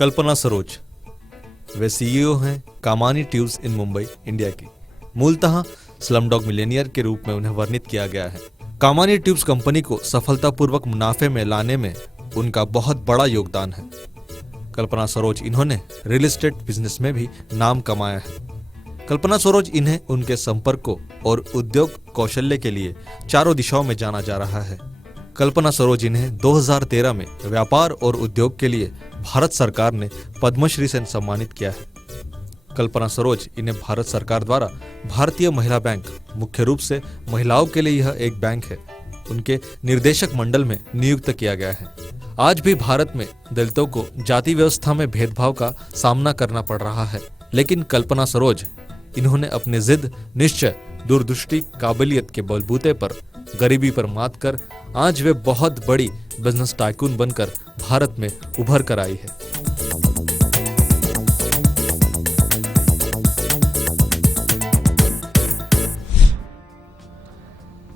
कल्पना सरोज, वे CEO हैं कामानी tubes in Mumbai, India की। मूलतः स्लमडॉग मिलेनियर के रूप में उन्हें वर्णित किया गया है। कामानी ट्यूब्स कंपनी को सफलतापूर्वक मुनाफे में लाने में उनका बहुत बड़ा योगदान है। कल्पना सरोज इन्होंने रियल एस्टेट बिजनेस में भी नाम कमाया है। कल्पना सरोज इन्हें उनके संपर्कों और उद्योग कौशल्य के लिए चारों दिशाओं में जाना जा रहा है। कल्पना सरोज इन्हें 2013 में व्यापार और उद्योग के लिए भारत सरकार ने पद्मश्री से सम्मानित किया है। कल्पना सरोज इन्हें भारत सरकार द्वारा भारतीय महिला बैंक, मुख्य रूप से महिलाओं के लिए यह एक बैंक है, उनके निर्देशक मंडल में नियुक्त किया गया है। आज भी भारत में दलितों को जाति व्यवस्था में भेदभाव का सामना करना पड़ रहा है, लेकिन कल्पना सरोज इन्होंने अपने जिद, निश्चय, दूरदृष्टि, काबिलियत के बलबूते पर गरीबी पर मात कर आज वे बहुत बड़ी बिजनेस टाइकून बनकर भारत में उभर कर आई है।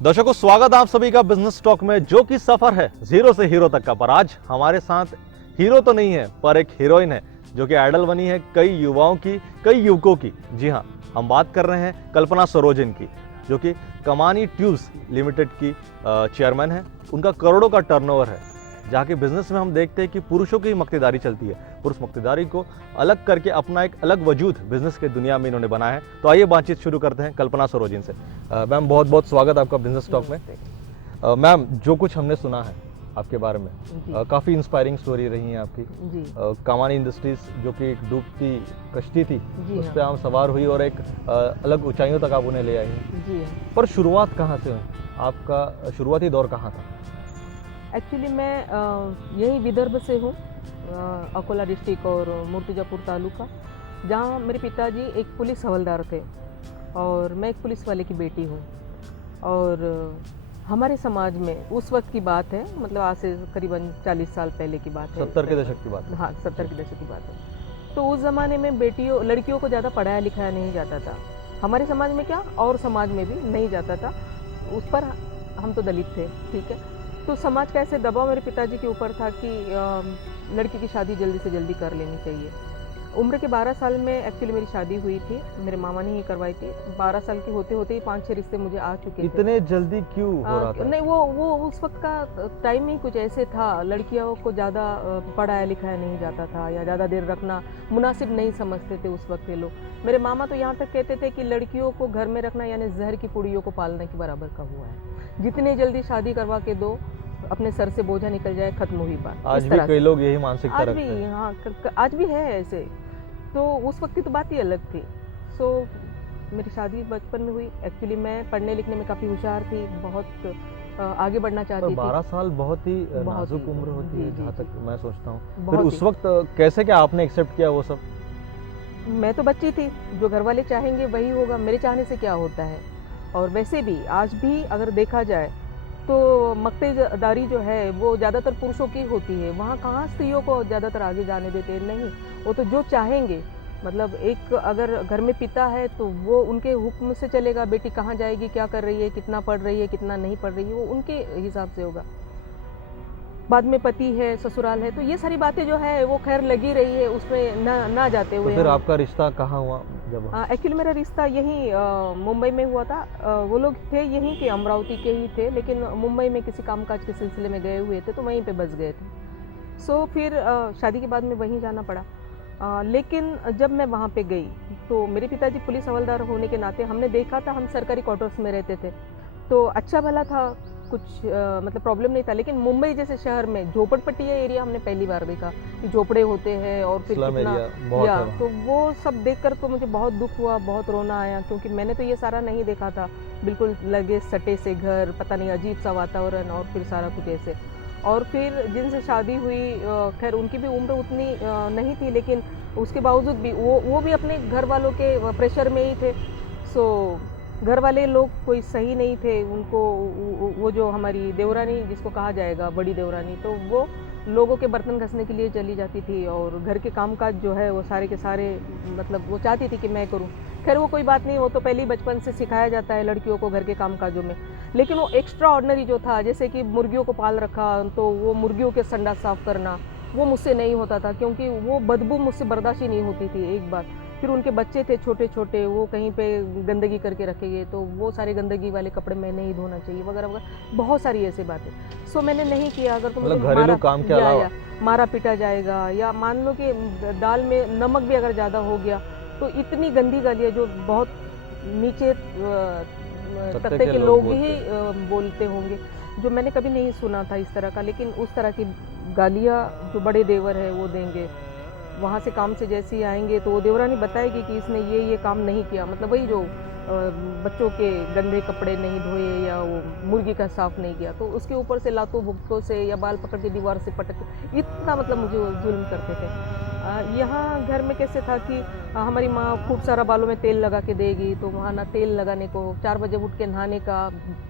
दर्शकों, स्वागत आप सभी का बिजनेस टॉक में, जो कि सफर है जीरो से हीरो तक का। पर आज हमारे साथ हीरो तो नहीं है, पर एक हीरोइन है जो कि आइडल बनी है कई युवाओं की, कई युवकों की। जी हाँ, हम बात कर रहे हैं कल्पना सरोज की, जो कि कमानी ट्यूब्स लिमिटेड की चेयरमैन है। उनका करोड़ों का टर्नओवर है। जहाँ के बिजनेस में हम देखते हैं कि पुरुषों की मक्तेदारी चलती है, पुरुष मक्तेदारी को अलग करके अपना एक अलग वजूद बिजनेस के दुनिया में इन्होंने बनाया है। तो आइए बातचीत शुरू करते हैं कल्पना सरोज से। मैम, बहुत बहुत स्वागत आपका बिजनेस टॉक में। मैम, जो कुछ हमने सुना है आपके बारे में, काफ़ी इंस्पायरिंग स्टोरी रही है आपकी। कामानी इंडस्ट्रीज जो कि एक डूबती कश्ती थी, उस पर आप सवार हुई और एक अलग ऊंचाइयों तक आप उन्हें ले आई हैं। पर शुरुआत कहाँ से हुई? आपका शुरुआती दौर कहाँ था? एक्चुअली मैं यही विदर्भ से हूँ, अकोला डिस्ट्रिक्ट और मूर्तिजापुर तालुका, जहाँ मेरे पिताजी एक पुलिस हवलदार थे और मैं एक पुलिस वाले की बेटी हूँ। और हमारे समाज में उस वक्त की बात है, मतलब आज से करीबन 40 साल पहले की बात है। 70 के दशक की बात है। हाँ, 70 के दशक की बात है। तो उस ज़माने में लड़कियों को ज़्यादा पढ़ाया लिखाया नहीं जाता था। हमारे समाज में क्या, और समाज में भी नहीं जाता था। उस पर हम तो दलित थे, ठीक है। तो समाज का ऐसे दबाव मेरे पिताजी के ऊपर था कि लड़की की शादी जल्दी से जल्दी कर लेनी चाहिए। उम्र के 12 साल में एक्चुअली मेरी शादी हुई थी, मेरे मामा ने ही करवाई थी। 12 साल के होते होते ही 5-6 रिश्ते मुझे आ चुके थे। इतने जल्दी क्यों हो रहा था? नहीं, वो उस वक्त का टाइम ही कुछ ऐसे था। लड़कियों को ज़्यादा पढ़ाया लिखाया नहीं जाता था, या ज़्यादा देर रखना मुनासिब नहीं समझते थे उस वक्त के लोग। मेरे मामा तो यहाँ तक कहते थे कि लड़कियों को घर में रखना यानी जहर की पुड़ियों को पालने के बराबर का हुआ है। जितने जल्दी शादी करवा के दो, अपने सर से बोझा निकल जाए, खत्म हुई बात। आज भी कई लोग यही मानसिकता रखते हैं। हाँ, आज भी है ऐसे। तो उस वक्त की तो बात ही अलग थी। सो मेरी शादी बचपन में हुई। एक्चुअली मैं पढ़ने लिखने में काफ़ी होशियार थी, बहुत आगे बढ़ना चाहती थी। 12 साल बहुत ही नाजुक उम्र होती है, जहाँ तक मैं सोचता हूँ। फिर उस वक्त कैसे क्या आपने एक्सेप्ट किया वो सब? मैं तो बच्ची थी, जो घर वाले चाहेंगे वही होगा, मेरे चाहने से क्या होता है। और वैसे भी आज भी अगर देखा जाए तो मक्तेदारी जो है वो ज़्यादातर पुरुषों की होती है। वहाँ कहाँ स्त्रियों को ज़्यादातर आगे जाने देते हैं? नहीं, वो तो जो चाहेंगे, मतलब एक अगर घर में पिता है तो वो उनके हुक्म से चलेगा। बेटी कहाँ जाएगी, क्या कर रही है, कितना पढ़ रही है, कितना नहीं पढ़ रही है, वो उनके हिसाब से होगा। बाद में पति है, ससुराल है, तो ये सारी बातें जो है वो खैर लगी रही है, उसमें ना जाते हुए। तो फिर आपका रिश्ता कहाँ हुआ? जब एक्चुअली मेरा रिश्ता यहीं मुंबई में हुआ था। वो लोग थे यहीं के, अमरावती के ही थे, लेकिन मुंबई में किसी कामकाज के सिलसिले में गए हुए थे, तो वहीं पे बस गए थे। सो फिर शादी के बाद में वहीं जाना पड़ा। लेकिन जब मैं वहाँ पे गई तो मेरे पिताजी पुलिस हवलदार होने के नाते हमने देखा था, हम सरकारी क्वार्टर्स में रहते थे, तो अच्छा भला था, कुछ मतलब प्रॉब्लम नहीं था। लेकिन मुंबई जैसे शहर में झोपड़पट्टी एरिया हमने पहली बार देखा कि झोपड़े होते हैं और फिर कितना, तो वो सब देखकर तो मुझे बहुत दुख हुआ, बहुत रोना आया, क्योंकि मैंने तो ये सारा नहीं देखा था। बिल्कुल लगे सटे से घर, पता नहीं अजीब सा वातावरण, और फिर सारा कुछ ऐसे। और फिर जिनसे शादी हुई, खैर उनकी भी उम्र उतनी नहीं थी, लेकिन उसके बावजूद भी वो भी अपने घर वालों के प्रेशर में ही थे। सो घर वाले लोग कोई सही नहीं थे उनको। वो जो हमारी देवरानी, जिसको कहा जाएगा बड़ी देवरानी, तो वो लोगों के बर्तन घसने के लिए चली जाती थी, और घर के कामकाज जो है वो सारे के सारे मतलब वो चाहती थी कि मैं करूं। खैर वो कोई बात नहीं, वो तो पहले ही बचपन से सिखाया जाता है लड़कियों को घर के कामकाजों में। लेकिन वो एक्स्ट्रा ऑर्डिनरी जो था, जैसे कि मुर्गियों को पाल रखा, तो वो मुर्गियों के संडा साफ करना, वो मुझसे नहीं होता था, क्योंकि वो बदबू मुझसे बर्दाश्त ही नहीं होती थी एक बार। फिर उनके बच्चे थे छोटे छोटे, वो कहीं पे गंदगी करके रखे गए, तो वो सारे गंदगी वाले कपड़े मैं नहीं धोना चाहिए वगैरह वगैरह, बहुत सारी ऐसी बातें। सो मैंने नहीं किया। अगर तो मुझे मतलब घरेलू काम के अलावा मारा पीटा जाएगा, या मान लो कि दाल में नमक भी अगर ज़्यादा हो गया तो इतनी गंदी गालियाँ जो बहुत नीचे तबके के लोग ही बोलते होंगे, जो मैंने कभी नहीं सुना था इस तरह का। लेकिन उस तरह की गालियाँ जो बड़े देवर है वो देंगे। वहाँ से काम से जैसे ही आएंगे तो वो देवरानी बताएगी कि इसने ये काम नहीं किया, मतलब वही जो बच्चों के गंदे कपड़े नहीं धोए या वो मुर्गी का साफ नहीं किया, तो उसके ऊपर से लातों भुगतों से या बाल पकड़ के दीवार से पटक के इतना मतलब मुझे वो जुल्म करते थे। यहाँ घर में कैसे था कि हमारी माँ खूब सारा बालों में तेल लगा के देगी, तो वहाँ ना तेल लगाने को, 4 बजे उठ के नहाने का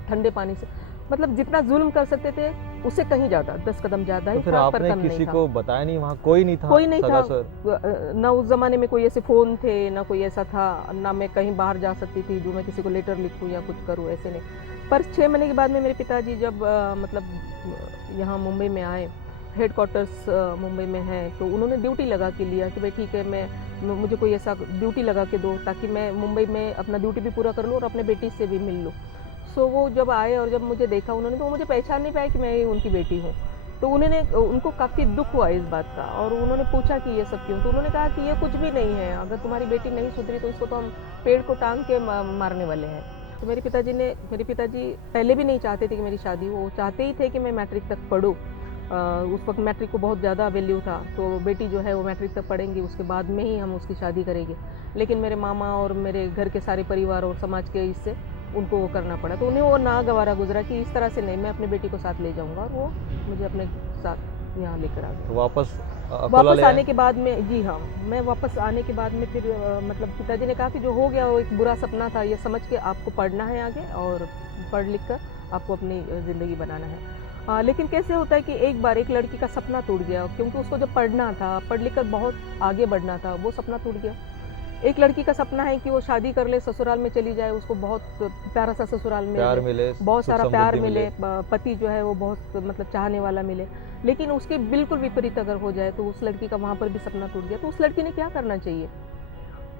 ठंडे पानी से, मतलब जितना जुल्म कर सकते थे उससे कहीं ज़्यादा, 10 कदम ज़्यादा ही तो फिर था, पर आपने कम नहीं किसी था। को बताया नहीं? वहाँ कोई नहीं था? कोई नहीं सगा था। सर? ना उस ज़माने में कोई ऐसे फ़ोन थे, ना कोई ऐसा था, ना मैं कहीं बाहर जा सकती थी जो मैं किसी को लेटर लिखूँ या कुछ करूँ, ऐसे नहीं। पर 6 महीने के बाद में मेरे पिताजी जब मतलब यहाँ मुंबई में आए, हेडक्वार्टर्स मुंबई में है, तो उन्होंने ड्यूटी लगा के लिया कि भाई ठीक है, मुझे कोई ऐसा ड्यूटी लगा के दो ताकि मैं मुंबई में अपना ड्यूटी भी पूरा कर लूँ और अपने बेटी से भी मिल लूँ। सो वो जब आए और जब मुझे देखा उन्होंने, तो मुझे पहचान नहीं पाया कि मैं उनकी बेटी हूँ। तो उनको काफ़ी दुख हुआ इस बात का, और उन्होंने पूछा कि ये सब क्यों। तो उन्होंने कहा कि ये कुछ भी नहीं है, अगर तुम्हारी बेटी नहीं सुधरी तो इसको तो हम पेड़ को टांग के मारने वाले हैं। तो मेरे पिताजी पहले भी नहीं चाहते थे कि मेरी शादी हो, वो चाहते ही थे कि मैं मैट्रिक तक पढूं। उस वक्त मैट्रिक को बहुत ज़्यादा वैल्यू था, तो बेटी जो है वो मैट्रिक तक पढ़ेंगी, उसके बाद में ही हम उसकी शादी करेंगे। लेकिन मेरे मामा और मेरे घर के सारे परिवार और समाज के इससे उनको वो करना पड़ा, तो उन्हें वो नागवारा गुजरा कि इस तरह से नहीं, मैं अपनी बेटी को साथ ले जाऊंगा, और वो मुझे अपने साथ यहाँ लेकर आ गए। तो वापस वापस आने के बाद में, जी हाँ, मैं वापस आने के बाद में फिर मतलब पिताजी ने कहा कि जो हो गया वो एक बुरा सपना था, ये समझ के आपको पढ़ना है आगे, और पढ़ लिख कर आपको अपनी ज़िंदगी बनाना है। लेकिन कैसे होता है कि एक बार एक लड़की का सपना टूट गया, क्योंकि उसको जब पढ़ना था, पढ़ लिख कर बहुत आगे बढ़ना था, वो सपना टूट गया। एक लड़की का सपना है कि वो शादी कर ले, ससुराल में चली जाए, उसको बहुत प्यारा सा ससुराल में प्यार मिले, बहुत सारा सुख प्यार समृद्धि मिले, पति जो है वो बहुत मतलब चाहने वाला मिले। लेकिन उसके बिल्कुल विपरीत अगर हो जाए तो उस लड़की का वहाँ पर भी सपना टूट गया, तो उस लड़की ने क्या करना चाहिए?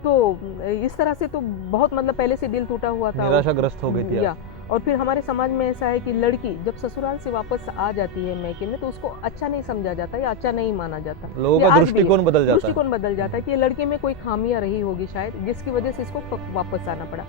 तो इस तरह से तो बहुत मतलब पहले से दिल टूटा हुआ था, निराशाग्रस्त हो गई थी आप। और फिर हमारे समाज में ऐसा है कि लड़की जब ससुराल से वापस आ जाती है मैके में, तो उसको अच्छा नहीं समझा जाता या अच्छा नहीं माना जाता। लोगों का दृष्टिकोण बदल जाता है कि ये लड़के में कोई खामियां रही होगी शायद, जिसकी वजह से इसको वापस आना पड़ा।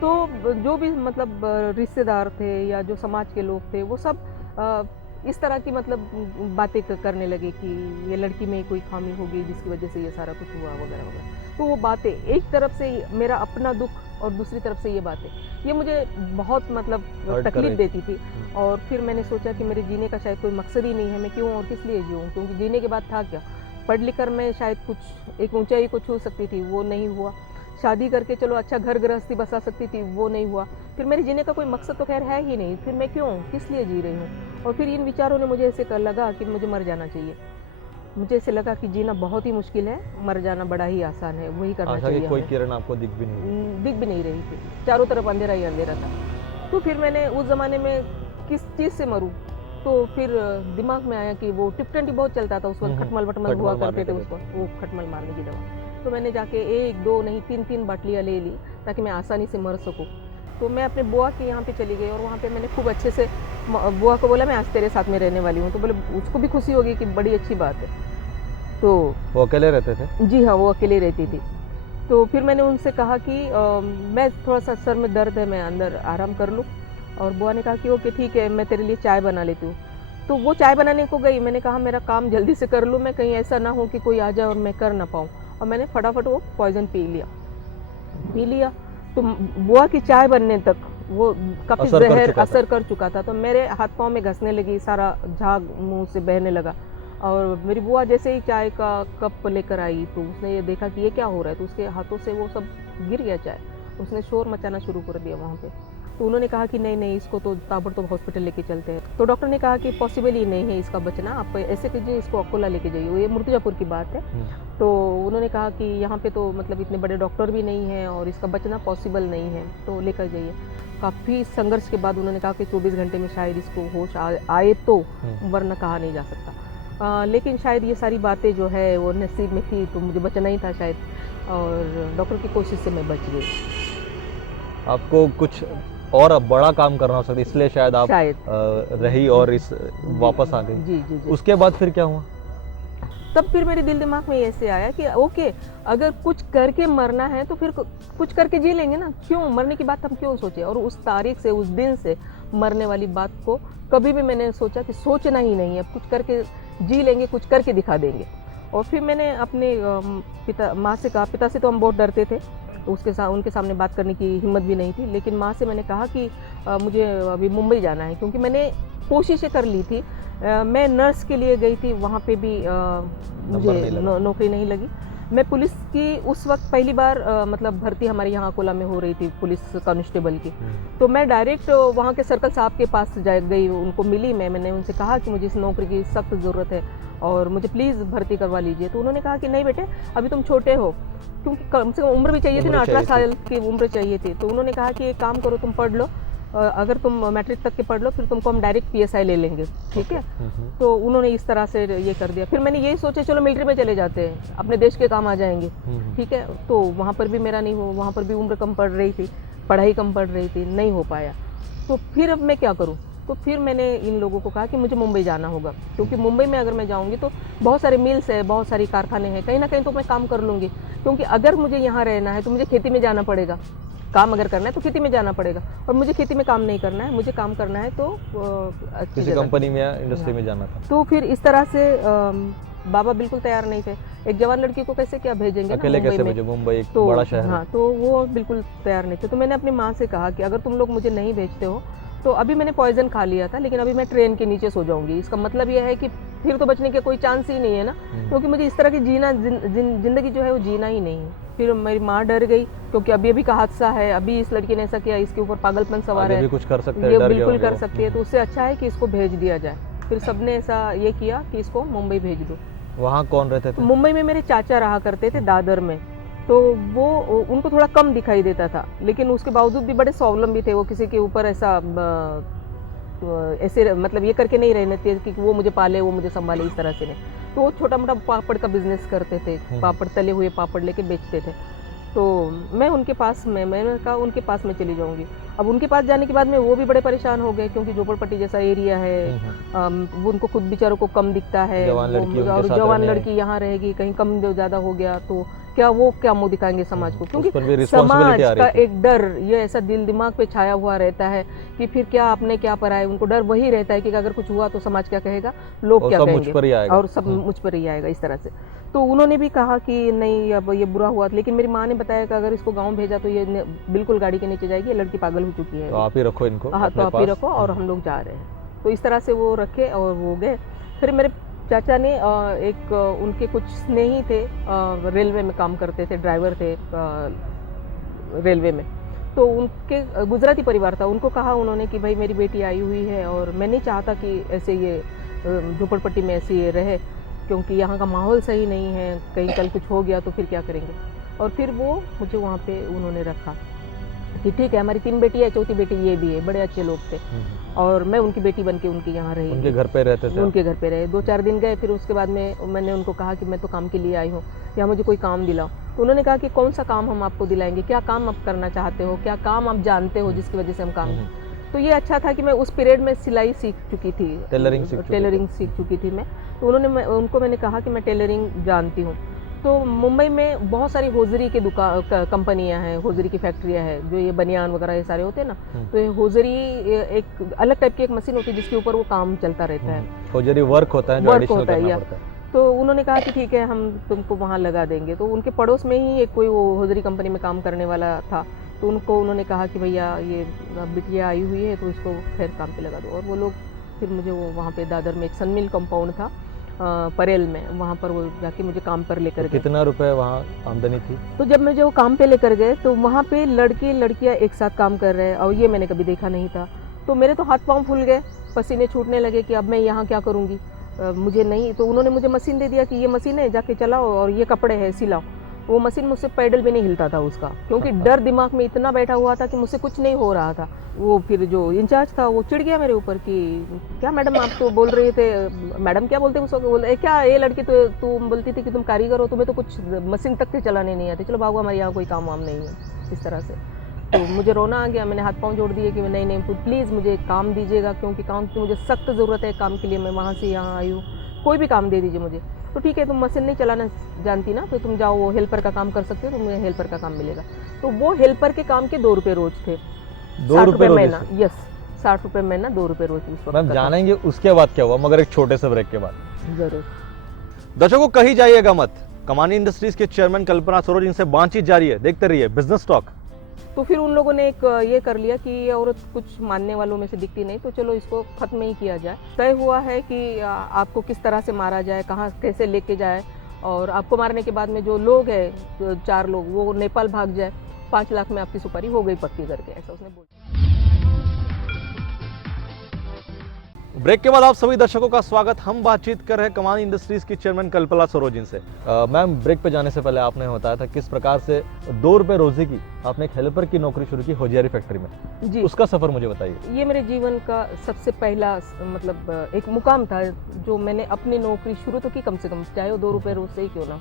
तो जो भी मतलब रिश्तेदार थे या जो समाज के लोग थे, वो सब इस तरह की मतलब बातें करने लगे कि ये लड़की में कोई खामी होगी जिसकी वजह से ये सारा कुछ हुआ वगैरह वगैरह। तो वो बातें, एक तरफ से मेरा अपना दुख और दूसरी तरफ से ये बातें, ये मुझे बहुत मतलब तकलीफ देती थी। और फिर मैंने सोचा कि मेरे जीने का शायद कोई मकसद ही नहीं है, मैं क्यों और किस लिए जीऊँ, क्योंकि जीने के बाद था क्या? पढ़ लिख कर मैं शायद कुछ एक ऊंचाई को छू सकती थी, वो नहीं हुआ। शादी करके चलो अच्छा घर गृहस्थी बसा सकती थी, वो नहीं हुआ। फिर मेरे जीने का कोई मकसद तो खैर है ही नहीं, फिर मैं क्यों किस लिए जी रही हूँ? और फिर इन विचारों ने मुझे ऐसे लगा कि मुझे मर जाना चाहिए। मुझे ऐसे लगा कि जीना बहुत ही मुश्किल है, मर जाना बड़ा ही आसान है, वही करना चाहिए। कोई किरण आपको दिख भी नहीं रही थी, चारों तरफ अंधेरा ही अंधेरा था। तो फिर मैंने उस ज़माने में किस चीज़ से मरूं, तो फिर दिमाग में आया कि वो टिपटंटी बहुत चलता था उस वक्त, खटमल वटमल हुआ करते थे उसको, वो खटमल मारने की दवा। तो मैंने जाके 1 2 नहीं 3 बाटलियाँ ले ली ताकि मैं आसानी से मर सकूँ। तो मैं अपने बुआ के यहाँ पे चली गई, और वहाँ पे मैंने खूब अच्छे से बुआ को बोला मैं आज तेरे साथ में रहने वाली हूँ। तो बोले उसको भी खुशी होगी कि बड़ी अच्छी बात है। तो वो अकेले रहते थे? जी हाँ, वो अकेले रहती थी। तो फिर मैंने उनसे कहा कि मैं थोड़ा सा सर में दर्द है, मैं अंदर आराम कर लूँ। और बुआ ने कहा कि ओके ठीक है, मैं तेरे लिए चाय बना लेती हूँ। तो वो चाय बनाने को गई, मैंने कहा मेरा काम जल्दी से कर लूँ, मैं कहीं ऐसा ना हो कि कोई आ जाए और मैं कर ना पाऊँ। और मैंने फटाफट वो पॉइजन पी लिया। तो बुआ की चाय बनने तक वो काफ़ी जहर असर कर चुका था। तो मेरे हाथ पाँव में घसने लगी, सारा झाग मुंह से बहने लगा। और मेरी बुआ जैसे ही चाय का कप लेकर आई, तो उसने ये देखा कि ये क्या हो रहा है, तो उसके हाथों से वो सब गिर गया चाय। उसने शोर मचाना शुरू कर दिया वहाँ पे। तो उन्होंने कहा कि नहीं इसको तो ताबड़तोड़ हॉस्पिटल लेके चलते हैं। तो डॉक्टर ने कहा कि पॉसिबल ही नहीं है इसका बचना, आप ऐसे कीजिए, इसको अकोला लेके जाइए। ये मुर्तिजापुर की बात है। तो उन्होंने कहा कि यहाँ पे तो मतलब इतने बड़े डॉक्टर भी नहीं हैं और इसका बचना पॉसिबल नहीं है, तो लेकर जाइए। काफ़ी संघर्ष के बाद उन्होंने कहा कि 24 घंटे में शायद इसको होश आए तो, वरना कहा नहीं जा सकता। लेकिन शायद ये सारी बातें जो है वो नसीब में थी, तो मुझे बचना ही था शायद, और डॉक्टर की कोशिश से मैं बच गई आपको कुछ और अब बड़ा काम करना हो सकता, इसलिए शायद आप शायद। रही और इस वापस आ गई। जी जी जी। उसके बाद फिर क्या हुआ? तब फिर मेरे दिल दिमाग में ऐसे आया कि ओके, अगर कुछ करके मरना है तो फिर कुछ करके जी लेंगे ना, क्यों मरने की बात हम क्यों सोचे। और उस तारीख से, उस दिन से मरने वाली बात को कभी भी मैंने सोचा कि सोचना ही नहीं है, अब कुछ करके जी लेंगे, कुछ करके दिखा देंगे। और फिर मैंने अपने माँ से कहा, पिता से तो हम बहुत डरते थे, उनके सामने बात करने की हिम्मत भी नहीं थी, लेकिन माँ से मैंने कहा कि मुझे अभी मुंबई जाना है, क्योंकि मैंने कोशिशें कर ली थी। मैं नर्स के लिए गई थी, वहाँ पे भी मुझे नौकरी नहीं लगी। मैं पुलिस की उस वक्त पहली बार मतलब भर्ती हमारे यहाँ अकोला में हो रही थी पुलिस कांस्टेबल की, तो मैं डायरेक्ट वहाँ के सर्कल साहब के पास गई, उनको मिली मैंने उनसे कहा कि मुझे इस नौकरी की सख्त ज़रूरत है और मुझे प्लीज़ भर्ती करवा लीजिए। तो उन्होंने कहा कि नहीं बेटे, अभी तुम छोटे हो, क्योंकि कम से कम उम्र भी चाहिए थी ना, 18 साल की उम्र चाहिए थी। तो उन्होंने कहा कि एक काम करो, तुम पढ़ लो, अगर तुम मैट्रिक तक के पढ़ लो, फिर तुमको हम डायरेक्ट PSI ले लेंगे, ठीक है। तो उन्होंने इस तरह से ये कर दिया। फिर मैंने यही सोचा चलो मिलिट्री में चले जाते हैं, अपने देश के काम आ जाएंगे, ठीक है। तो वहाँ पर भी मेरा नहीं हो, वहाँ पर भी उम्र कम पड़ रही थी, पढ़ाई कम पड़ रही थी, नहीं हो पाया। तो फिर अब मैं क्या करूँ? तो फिर मैंने इन लोगों को कहा कि मुझे मुंबई जाना होगा, क्योंकि मुंबई में अगर मैं जाऊँगी तो बहुत सारे मिल्स है, बहुत सारी कारखाने हैं, कहीं ना कहीं तो मैं काम कर लूँगी। क्योंकि अगर मुझे यहाँ रहना है तो मुझे खेती में जाना पड़ेगा, काम अगर करना है तो खेती में जाना पड़ेगा, और मुझे खेती में काम नहीं करना है, मुझे काम करना है तो किसी कंपनी में या इंडस्ट्री में जाना था। तो फिर इस तरह से बाबा बिल्कुल तैयार नहीं थे। एक जवान लड़की को कैसे क्या भेजेंगे अकेले कैसे भेजे, मुंबई एक बड़ा शहर है। हाँ, तो वो बिल्कुल तैयार नहीं थे। तो मैंने अपनी माँ से कहा कि अगर तुम लोग मुझे नहीं भेजते हो तो अभी मैंने पॉइजन खा लिया था, लेकिन अभी मैं ट्रेन के नीचे सो जाऊंगी। इसका मतलब यह है कि फिर तो बचने का कोई चांस ही नहीं है ना, क्योंकि मुझे इस तरह की जिंदगी जो है वो जीना ही नहीं है। फिर मेरी माँ डर गई, क्योंकि अभी का हादसा है, अभी इस लड़की ने ऐसा किया, इसके ऊपर पागलपन सवार है, कुछ कर सकते हैं, ये बिल्कुल कर सकती है, तो उससे अच्छा है कि इसको भेज दिया जाए। फिर सबने ऐसा ये किया कि इसको मुंबई भेज दो। वहाँ कौन रहते थे? मुंबई में मेरे चाचा रहा करते थे, दादर में। तो वो उनको थोड़ा कम दिखाई देता था, लेकिन उसके बावजूद भी बड़े स्वावलंबी थे। वो किसी के ऊपर ऐसा ऐसे मतलब ये करके नहीं रहने थे कि वो मुझे पाले, वो मुझे संभाले, इस तरह से नहीं। तो वो छोटा मोटा पापड़ का बिजनेस करते थे, पापड़, तले हुए पापड़ लेके बेचते थे। तो मैं उनके पास में, मैंने कहा उनके पास में चली जाऊंगी। अब उनके पास जाने के बाद में वो भी बड़े परेशान हो गए, क्योंकि झोपड़पट्टी जैसा एरिया है, वो उनको खुद बेचारों को कम दिखता है, और जवान लड़की यहाँ रहेगी, कहीं कम ज़्यादा हो गया तो क्या मुंह दिखाएंगे समाज को, क्योंकि समाज का एक डर, ये ऐसा दिल दिमाग पे छाया हुआ रहता है कि फिर क्या अपने क्या पराए। उनको डर वही रहता है कि अगर कुछ हुआ तो समाज क्या कहेगा, लोग क्या कहेंगे, और सब मुझ पर ही आएगा, इस तरह से। तो उन्होंने भी कहा कि नहीं अब ये बुरा हुआ, लेकिन मेरी माँ ने बताया कि अगर इसको गाँव भेजा तो ये बिल्कुल गाड़ी के नीचे जाएगी, ये लड़की पागल हो चुकी है, तो आप ही रखो इनको। हाँ, तो आप ही रखो, और हम लोग जा रहे हैं। तो इस तरह से वो रखे और वो गए। फिर मेरे चाचा ने एक उनके कुछ स्नेही थे, रेलवे में काम करते थे, ड्राइवर थे रेलवे में। तो उनके गुजराती परिवार था, उनको कहा उन्होंने कि भाई मेरी बेटी आई हुई है और मैं नहीं चाहता कि ऐसे ये झोपड़पट्टी में ऐसे ये रहे, क्योंकि यहाँ का माहौल सही नहीं है, कहीं कल कुछ हो गया तो फिर क्या करेंगे। और फिर वो मुझे वहाँ पे उन्होंने रखा कि ठीक है, हमारी 3 बेटी है, चौथी बेटी ये भी है, बड़े अच्छे लोग थे, और मैं उनकी बेटी बन के उनके यहाँ रही। उनके घर पे रहते थे? उनके घर पे रहे, 2-4 दिन गए। फिर उसके बाद में मैंने उनको कहा कि मैं तो काम के लिए आई हूँ, या मुझे कोई काम दिलाओ। तो उन्होंने कहा कि कौन सा काम हम आपको दिलाएंगे, क्या काम आप करना चाहते हो, क्या काम आप जानते हो जिसकी वजह से हम काम। तो ये अच्छा था कि मैं उस पीरियड में सिलाई सीख चुकी थी, टेलरिंग सीख चुकी थी मैं। तो उनको मैंने कहा कि मैं टेलरिंग जानती हूँ। तो मुंबई में बहुत सारी होजरी के कंपनियां हैं, होजरी की फैक्ट्रियां हैं, जो ये बनियान वगैरह ये सारे होते हैं ना। तो ये होजरी एक अलग टाइप की एक मशीन होती है जिसके ऊपर वो काम चलता रहता है, होजरी वर्क होता है, जो एडिशनल करना पड़ता है। तो उन्होंने कहा कि ठीक है, हम तुमको वहाँ लगा देंगे। तो उनके पड़ोस में ही एक कोई वो होजरी कंपनी में काम करने वाला था, तो उन्होंने कहा कि भैया ये बिटिया आई हुई है तो इसको खैर काम पे लगा दो। और वो लोग फिर मुझे वो वहाँ पे दादर में एक सनमिल कंपाउंड था परेल में, वहाँ पर वो जाके मुझे काम पर लेकर गए। कितना रुपए वहाँ आमदनी थी? तो जब मुझे वो काम पे लेकर गए तो वहाँ पे लड़के लड़कियाँ एक साथ काम कर रहे हैं, और ये मैंने कभी देखा नहीं था। तो मेरे तो हाथ पांव फूल गए, पसीने छूटने लगे कि अब मैं यहाँ क्या करूँगी, मुझे नहीं। तो उन्होंने मुझे मशीन दे दिया कि ये मशीन है, जाके चलाओ और ये कपड़े हैं सिलाओ। वो मशीन मुझसे पैडल भी नहीं हिलता था उसका, क्योंकि डर दिमाग में इतना बैठा हुआ था कि मुझसे कुछ नहीं हो रहा था। वो फिर जो इंचार्ज था वो चिढ़ गया मेरे ऊपर कि क्या मैडम आप तो बोल रहे थे, मैडम क्या बोलते हैं उसको, बोले क्या ये लड़की तो तुम बोलती थी कि तुम कारीगर हो, तुम्हें तो कुछ मशीन तक से चलाने नहीं आती, चलो भागो हमारे यहाँ कोई काम वाम नहीं है, इस तरह से। तो मुझे रोना आ गया, मैंने हाथ पांव जोड़ दिए कि नहीं नहीं प्लीज़ मुझे काम दीजिएगा, क्योंकि काम की मुझे सख्त ज़रूरत है काम के लिए, मैं वहाँ से यहाँ आई हूँ, कोई भी काम दे दीजिए मुझे। तो ठीक है तुम मशीन नहीं चलाना जानती ना, तो तुम जाओ वो हेल्पर का काम कर सकते हो, तुम्हें हेल्पर का काम मिलेगा। तो वो हेल्पर के काम के 2 रुपये रोज थे, 2 रुपये महीना। यस, 60 रुपये महीना, 2 रुपये रोज उस वक्त मैम का जानेंगे उसके बाद क्या हुआ, मगर एक छोटे से ब्रेक के बाद। था। जरूर। दर्शकों कहीं जाइएगा मत, कमानी इंडस्ट्रीज के चेयरमैन कल्पना सरोज, इनसे बातचीत जारी है, देखते रहिए बिजनेस टॉक। तो फिर उन लोगों ने एक ये कर लिया कि ये औरत कुछ मानने वालों में से दिखती नहीं, तो चलो इसको खत्म ही किया जाए। तय हुआ है कि आपको किस तरह से मारा जाए, कहाँ कैसे लेके जाए, और आपको मारने के बाद में जो लोग हैं 4 लोग वो नेपाल भाग जाए, 5 लाख में आपकी सुपारी हो गई पक्की करके, ऐसा उसने बोला। ब्रेक के बाद आप सभी दर्शकों का स्वागत। हम बातचीत कर रहे हैं कमानी इंडस्ट्रीज की चेयरमैन कल्पना सरोजिन से। मैम ब्रेक पे जाने से पहले आपने बताया था किस प्रकार से 2 रुपये रोजी की आपने एक हेल्पर की नौकरी शुरू की होजियारी फैक्ट्री में, जी, उसका सफर मुझे बताइए। ये मेरे जीवन का सबसे पहला मतलब एक मुकाम था जो मैंने अपनी नौकरी शुरू तो की, कम से कम चाहे वो 2 रुपये रोज से ही क्यों ना।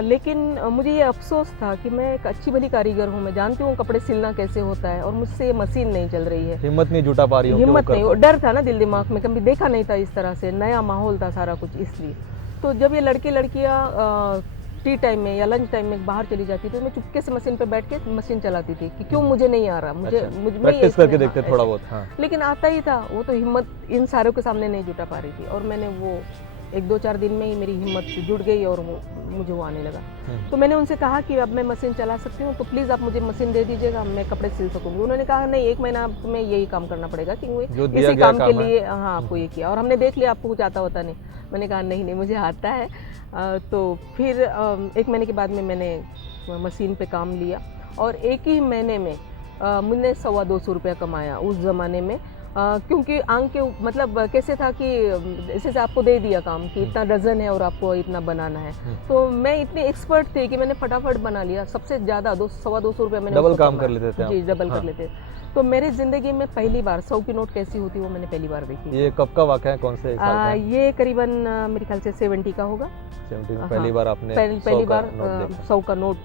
लेकिन मुझे ये अफसोस था कि मैं एक अच्छी भली कारीगर हूँ, मैं जानती हूँ कपड़े सिलना कैसे होता है, और मुझसे ये मशीन नहीं चल रही है, हिम्मत नहीं जुटा पा रही हूँ, हिम्मत नहीं, डर था ना दिल दिमाग में, कभी देखा नहीं था इस तरह से, नया माहौल था सारा कुछ, इसलिए। तो जब ये लड़के लड़कियाँ टी टाइम में या लंच टाइम में बाहर चली जाती थी, मैं चुपके से मशीन पे बैठ के मशीन चलाती थी कि क्यों मुझे नहीं आ रहा, मुझे प्रैक्टिस करके देखते थोड़ा बहुत। हाँ। लेकिन आता ही था, वो तो हिम्मत इन सारों के सामने नहीं जुटा पा रही थी, और मैंने वो 1-2-4 दिन में ही मेरी हिम्मत जुड़ गई और मुझे वो आने लगा। तो मैंने उनसे कहा कि अब मैं मशीन चला सकती हूँ, तो प्लीज़ आप मुझे मशीन दे दीजिएगा, मैं कपड़े सिल सकूँगी। उन्होंने कहा नहीं, 1 महीना तुम्हें यही काम करना पड़ेगा, क्योंकि इसी काम के लिए हाँ आपको ये किया, और हमने देख लिया आपको कुछ आता होता नहीं। मैंने कहा नहीं मुझे आता है। तो फिर 1 महीने के बाद में मैंने मशीन पे काम लिया, और 1 ही महीने में मैंने 125 रुपया कमाया उस ज़माने में। क्योंकि आंख के मतलब कैसे था कि जैसे आपको दे दिया काम कि इतना डजन है और आपको इतना बनाना है, तो मैं इतनी एक्सपर्ट थी कि मैंने फटाफट बना लिया। सबसे ज़्यादा 200-225 रुपये मैंने डबल काम कर लेते थे। जी, डबल कर लेते। तो मेरी ज़िंदगी में पहली बार 100 की नोट कैसी होती है वो मैंने पहली बार देखी। ये कब का वाक़या है, कौन से साल का? ये करीबन मेरे ख्याल से 70 का होगा। 70 में पहली बार आपने पहली बार 100 का नोट,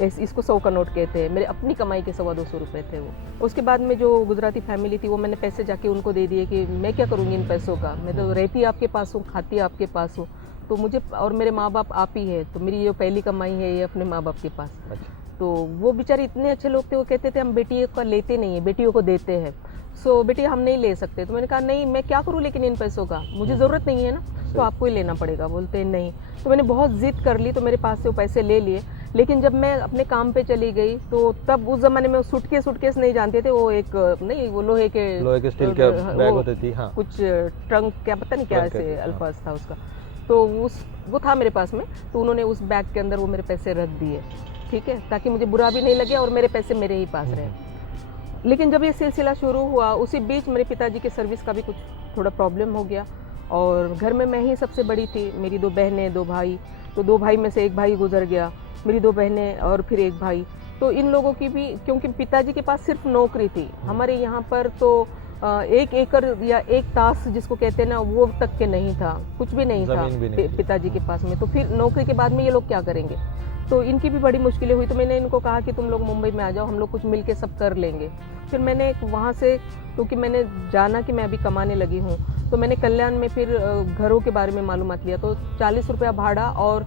इसको 100 का नोट कहते हैं। मेरे अपनी कमाई के 125 रुपये थे वो। उसके बाद में जो गुजराती फैमिली थी वो मैंने पैसे जाके उनको दे दिए कि मैं क्या करूँगी इन पैसों का, मैं तो रहती आपके पास हूँ, खाती आपके पास हूँ, तो मुझे और मेरे माँ बाप आप ही है, तो मेरी ये पहली कमाई है ये अपने माँ बाप के पास। अच्छा। तो वो बेचारे इतने अच्छे लोग थे, वो कहते थे हम बेटियों का लेते नहीं है, बेटियों को देते हैं, सो बेटी हम नहीं ले सकते। तो मैंने कहा नहीं मैं क्या करूँ लेकिन इन पैसों का, मुझे ज़रूरत नहीं है ना, तो आपको ही लेना पड़ेगा। बोलते हैं नहीं। तो मैंने बहुत ज़िद कर ली, तो मेरे पास से वो पैसे ले लिए। लेकिन जब मैं अपने काम पे चली गई तो तब उस ज़माने में सूटकेस नहीं जानते थे, वो एक नहीं वो लोहे के स्टील के बैग होते थे। हाँ। कुछ ट्रंक क्या पता नहीं क्या ऐसे अल्फाज था उसका, तो वो था मेरे पास में। तो उन्होंने उस बैग के अंदर वो मेरे पैसे रख दिए, ठीक है, ताकि मुझे बुरा भी नहीं लगे और मेरे पैसे मेरे ही पास रहे। लेकिन जब ये सिलसिला शुरू हुआ उसी बीच मेरे पिताजी के सर्विस का भी कुछ थोड़ा प्रॉब्लम हो गया, और घर में मैं ही सबसे बड़ी थी, मेरी 2 बहनें 2 भाई, तो 2 भाई में से 1 भाई गुजर गया, मेरी 2 बहनें और फिर 1 भाई। तो इन लोगों की भी, क्योंकि पिताजी के पास सिर्फ नौकरी थी, हमारे यहाँ पर तो 1 एकड़ या 1 तास जिसको कहते हैं ना वो तक के नहीं था, कुछ भी नहीं था पिताजी के पास में। तो फिर नौकरी के बाद में ये लोग क्या करेंगे, तो इनकी भी बड़ी मुश्किलें हुई। तो मैंने इनको कहा कि तुम लोग मुंबई में आ जाओ, हम लोग कुछ मिल के सब कर लेंगे। फिर मैंने वहाँ से, क्योंकि मैंने जाना कि मैं अभी कमाने लगी हूँ, तो मैंने कल्याण में फिर घरों के बारे में मालूमात लिया। तो 40 रुपया भाड़ा और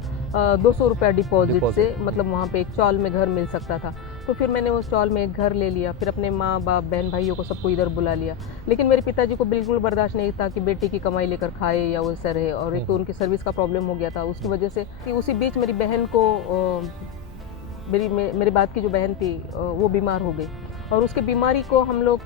200 रुपया डिपॉजिट से मतलब वहाँ पे एक चौल में घर मिल सकता था। तो फिर मैंने उस चौल में एक घर ले लिया, फिर अपने माँ बाप बहन भाइयों को सबको इधर बुला लिया। लेकिन मेरे पिताजी को बिल्कुल बर्दाश्त नहीं था कि बेटी की कमाई लेकर खाए या वैसा रहे, और एक तो उनकी सर्विस का प्रॉब्लम हो गया था उसकी वजह से। कि उसी बीच मेरी बहन को मेरी बात की जो बहन थी वो बीमार हो गई, और उसके बीमारी को हम लोग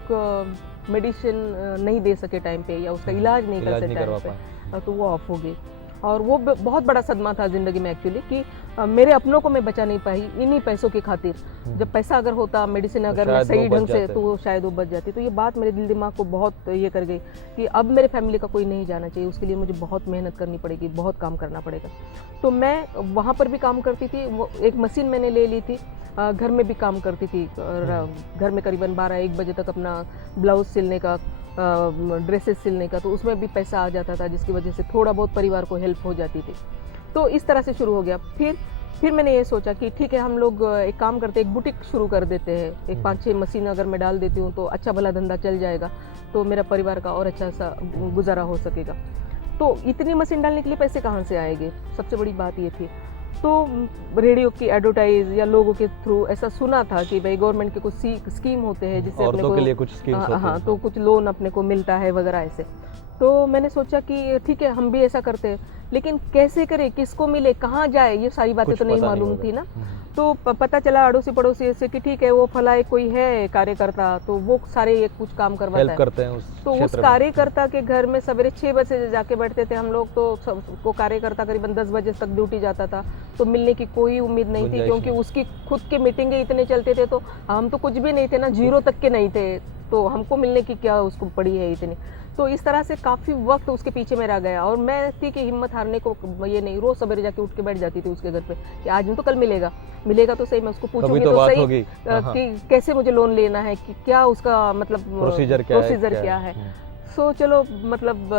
मेडिसिन नहीं दे सके टाइम पे, या उसका इलाज नहीं कर सके टाइम पे, तो वो ऑफ हो गई। और वो बहुत बड़ा सदमा था ज़िंदगी में एक्चुअली कि मेरे अपनों को मैं बचा नहीं पाई इन्हीं पैसों की खातिर। जब पैसा अगर होता, मेडिसिन अगर मैं शायद वो सही बच ढंग से, जाते। तो वो शायद वो बच जाती। तो ये बात मेरे दिल दिमाग को बहुत ये कर गई कि अब मेरे फैमिली का कोई नहीं जाना चाहिए, उसके लिए मुझे बहुत मेहनत करनी पड़ेगी, बहुत काम करना पड़ेगा। तो मैं वहाँ पर भी काम करती थी, वो एक मशीन मैंने ले ली थी, घर में भी काम करती थी, और घर में करीबन 12-1 बजे तक अपना ब्लाउज सिलने का, ड्रेसेस सिलने का, तो उसमें भी पैसा आ जाता था, जिसकी वजह से थोड़ा बहुत परिवार को हेल्प हो जाती थी। तो इस तरह से शुरू हो गया। फिर मैंने ये सोचा कि ठीक है, हम लोग एक काम करते हैं, एक बुटीक शुरू कर देते हैं। एक 5-6 मशीन अगर मैं डाल देती हूँ तो अच्छा भला धंधा चल जाएगा, तो मेरा परिवार का और अच्छा सा गुजारा हो सकेगा। तो इतनी मशीन डालने के लिए पैसे कहाँ से आएंगे, सबसे बड़ी बात ये थी। तो रेडियो की एडवर्टाइज या लोगों के थ्रू ऐसा सुना था कि भाई गवर्नमेंट के कुछ स्कीम होते हैं जिससे अपने औरतों को के लिए कुछ स्कीम्स होती हाँ, हैं। तो कुछ लोन अपने को मिलता है वगैरह ऐसे। तो मैंने सोचा कि ठीक है, हम भी ऐसा करते हैं, लेकिन कैसे करें, किसको मिले, कहाँ जाए, ये सारी बातें कुछ तो नहीं पता नहीं मालूम होगा। थी ना। तो पता चला अड़ोसी पड़ोसी से कि ठीक है, वो फला एक कोई है कार्यकर्ता, तो वो सारे ये कुछ काम करवाता हेल्प है। करते हैं उस तो उस क्षेत्र में। कार्यकर्ता के घर में सवेरे 6 बजे से जाके बैठते थे हम लोग, तो वो कार्यकर्ता करीबन 10 बजे तक ड्यूटी जाता था, तो मिलने की कोई उम्मीद नहीं थी, गुंजाइश क्योंकि नहीं। उसकी खुद के मीटिंगे इतने चलते थे, तो हम तो कुछ भी नहीं थे ना, 0 तक के नहीं थे, तो हमको मिलने की क्या उसको पड़ी है इतनी। तो इस तरह से काफ़ी वक्त उसके पीछे मेरा गया, और मैं थी कि हिम्मत हारने को ये नहीं, रोज़ सवेरे जाके उठ के बैठ जाती थी उसके घर पे कि आज नहीं तो कल मिलेगा तो सही, मैं उसको कभी पूछूंगी तो तो बात सही होगी। हाँ, कि कैसे मुझे लोन लेना है, कि क्या उसका मतलब प्रोसीजर क्या है। सो चलो, मतलब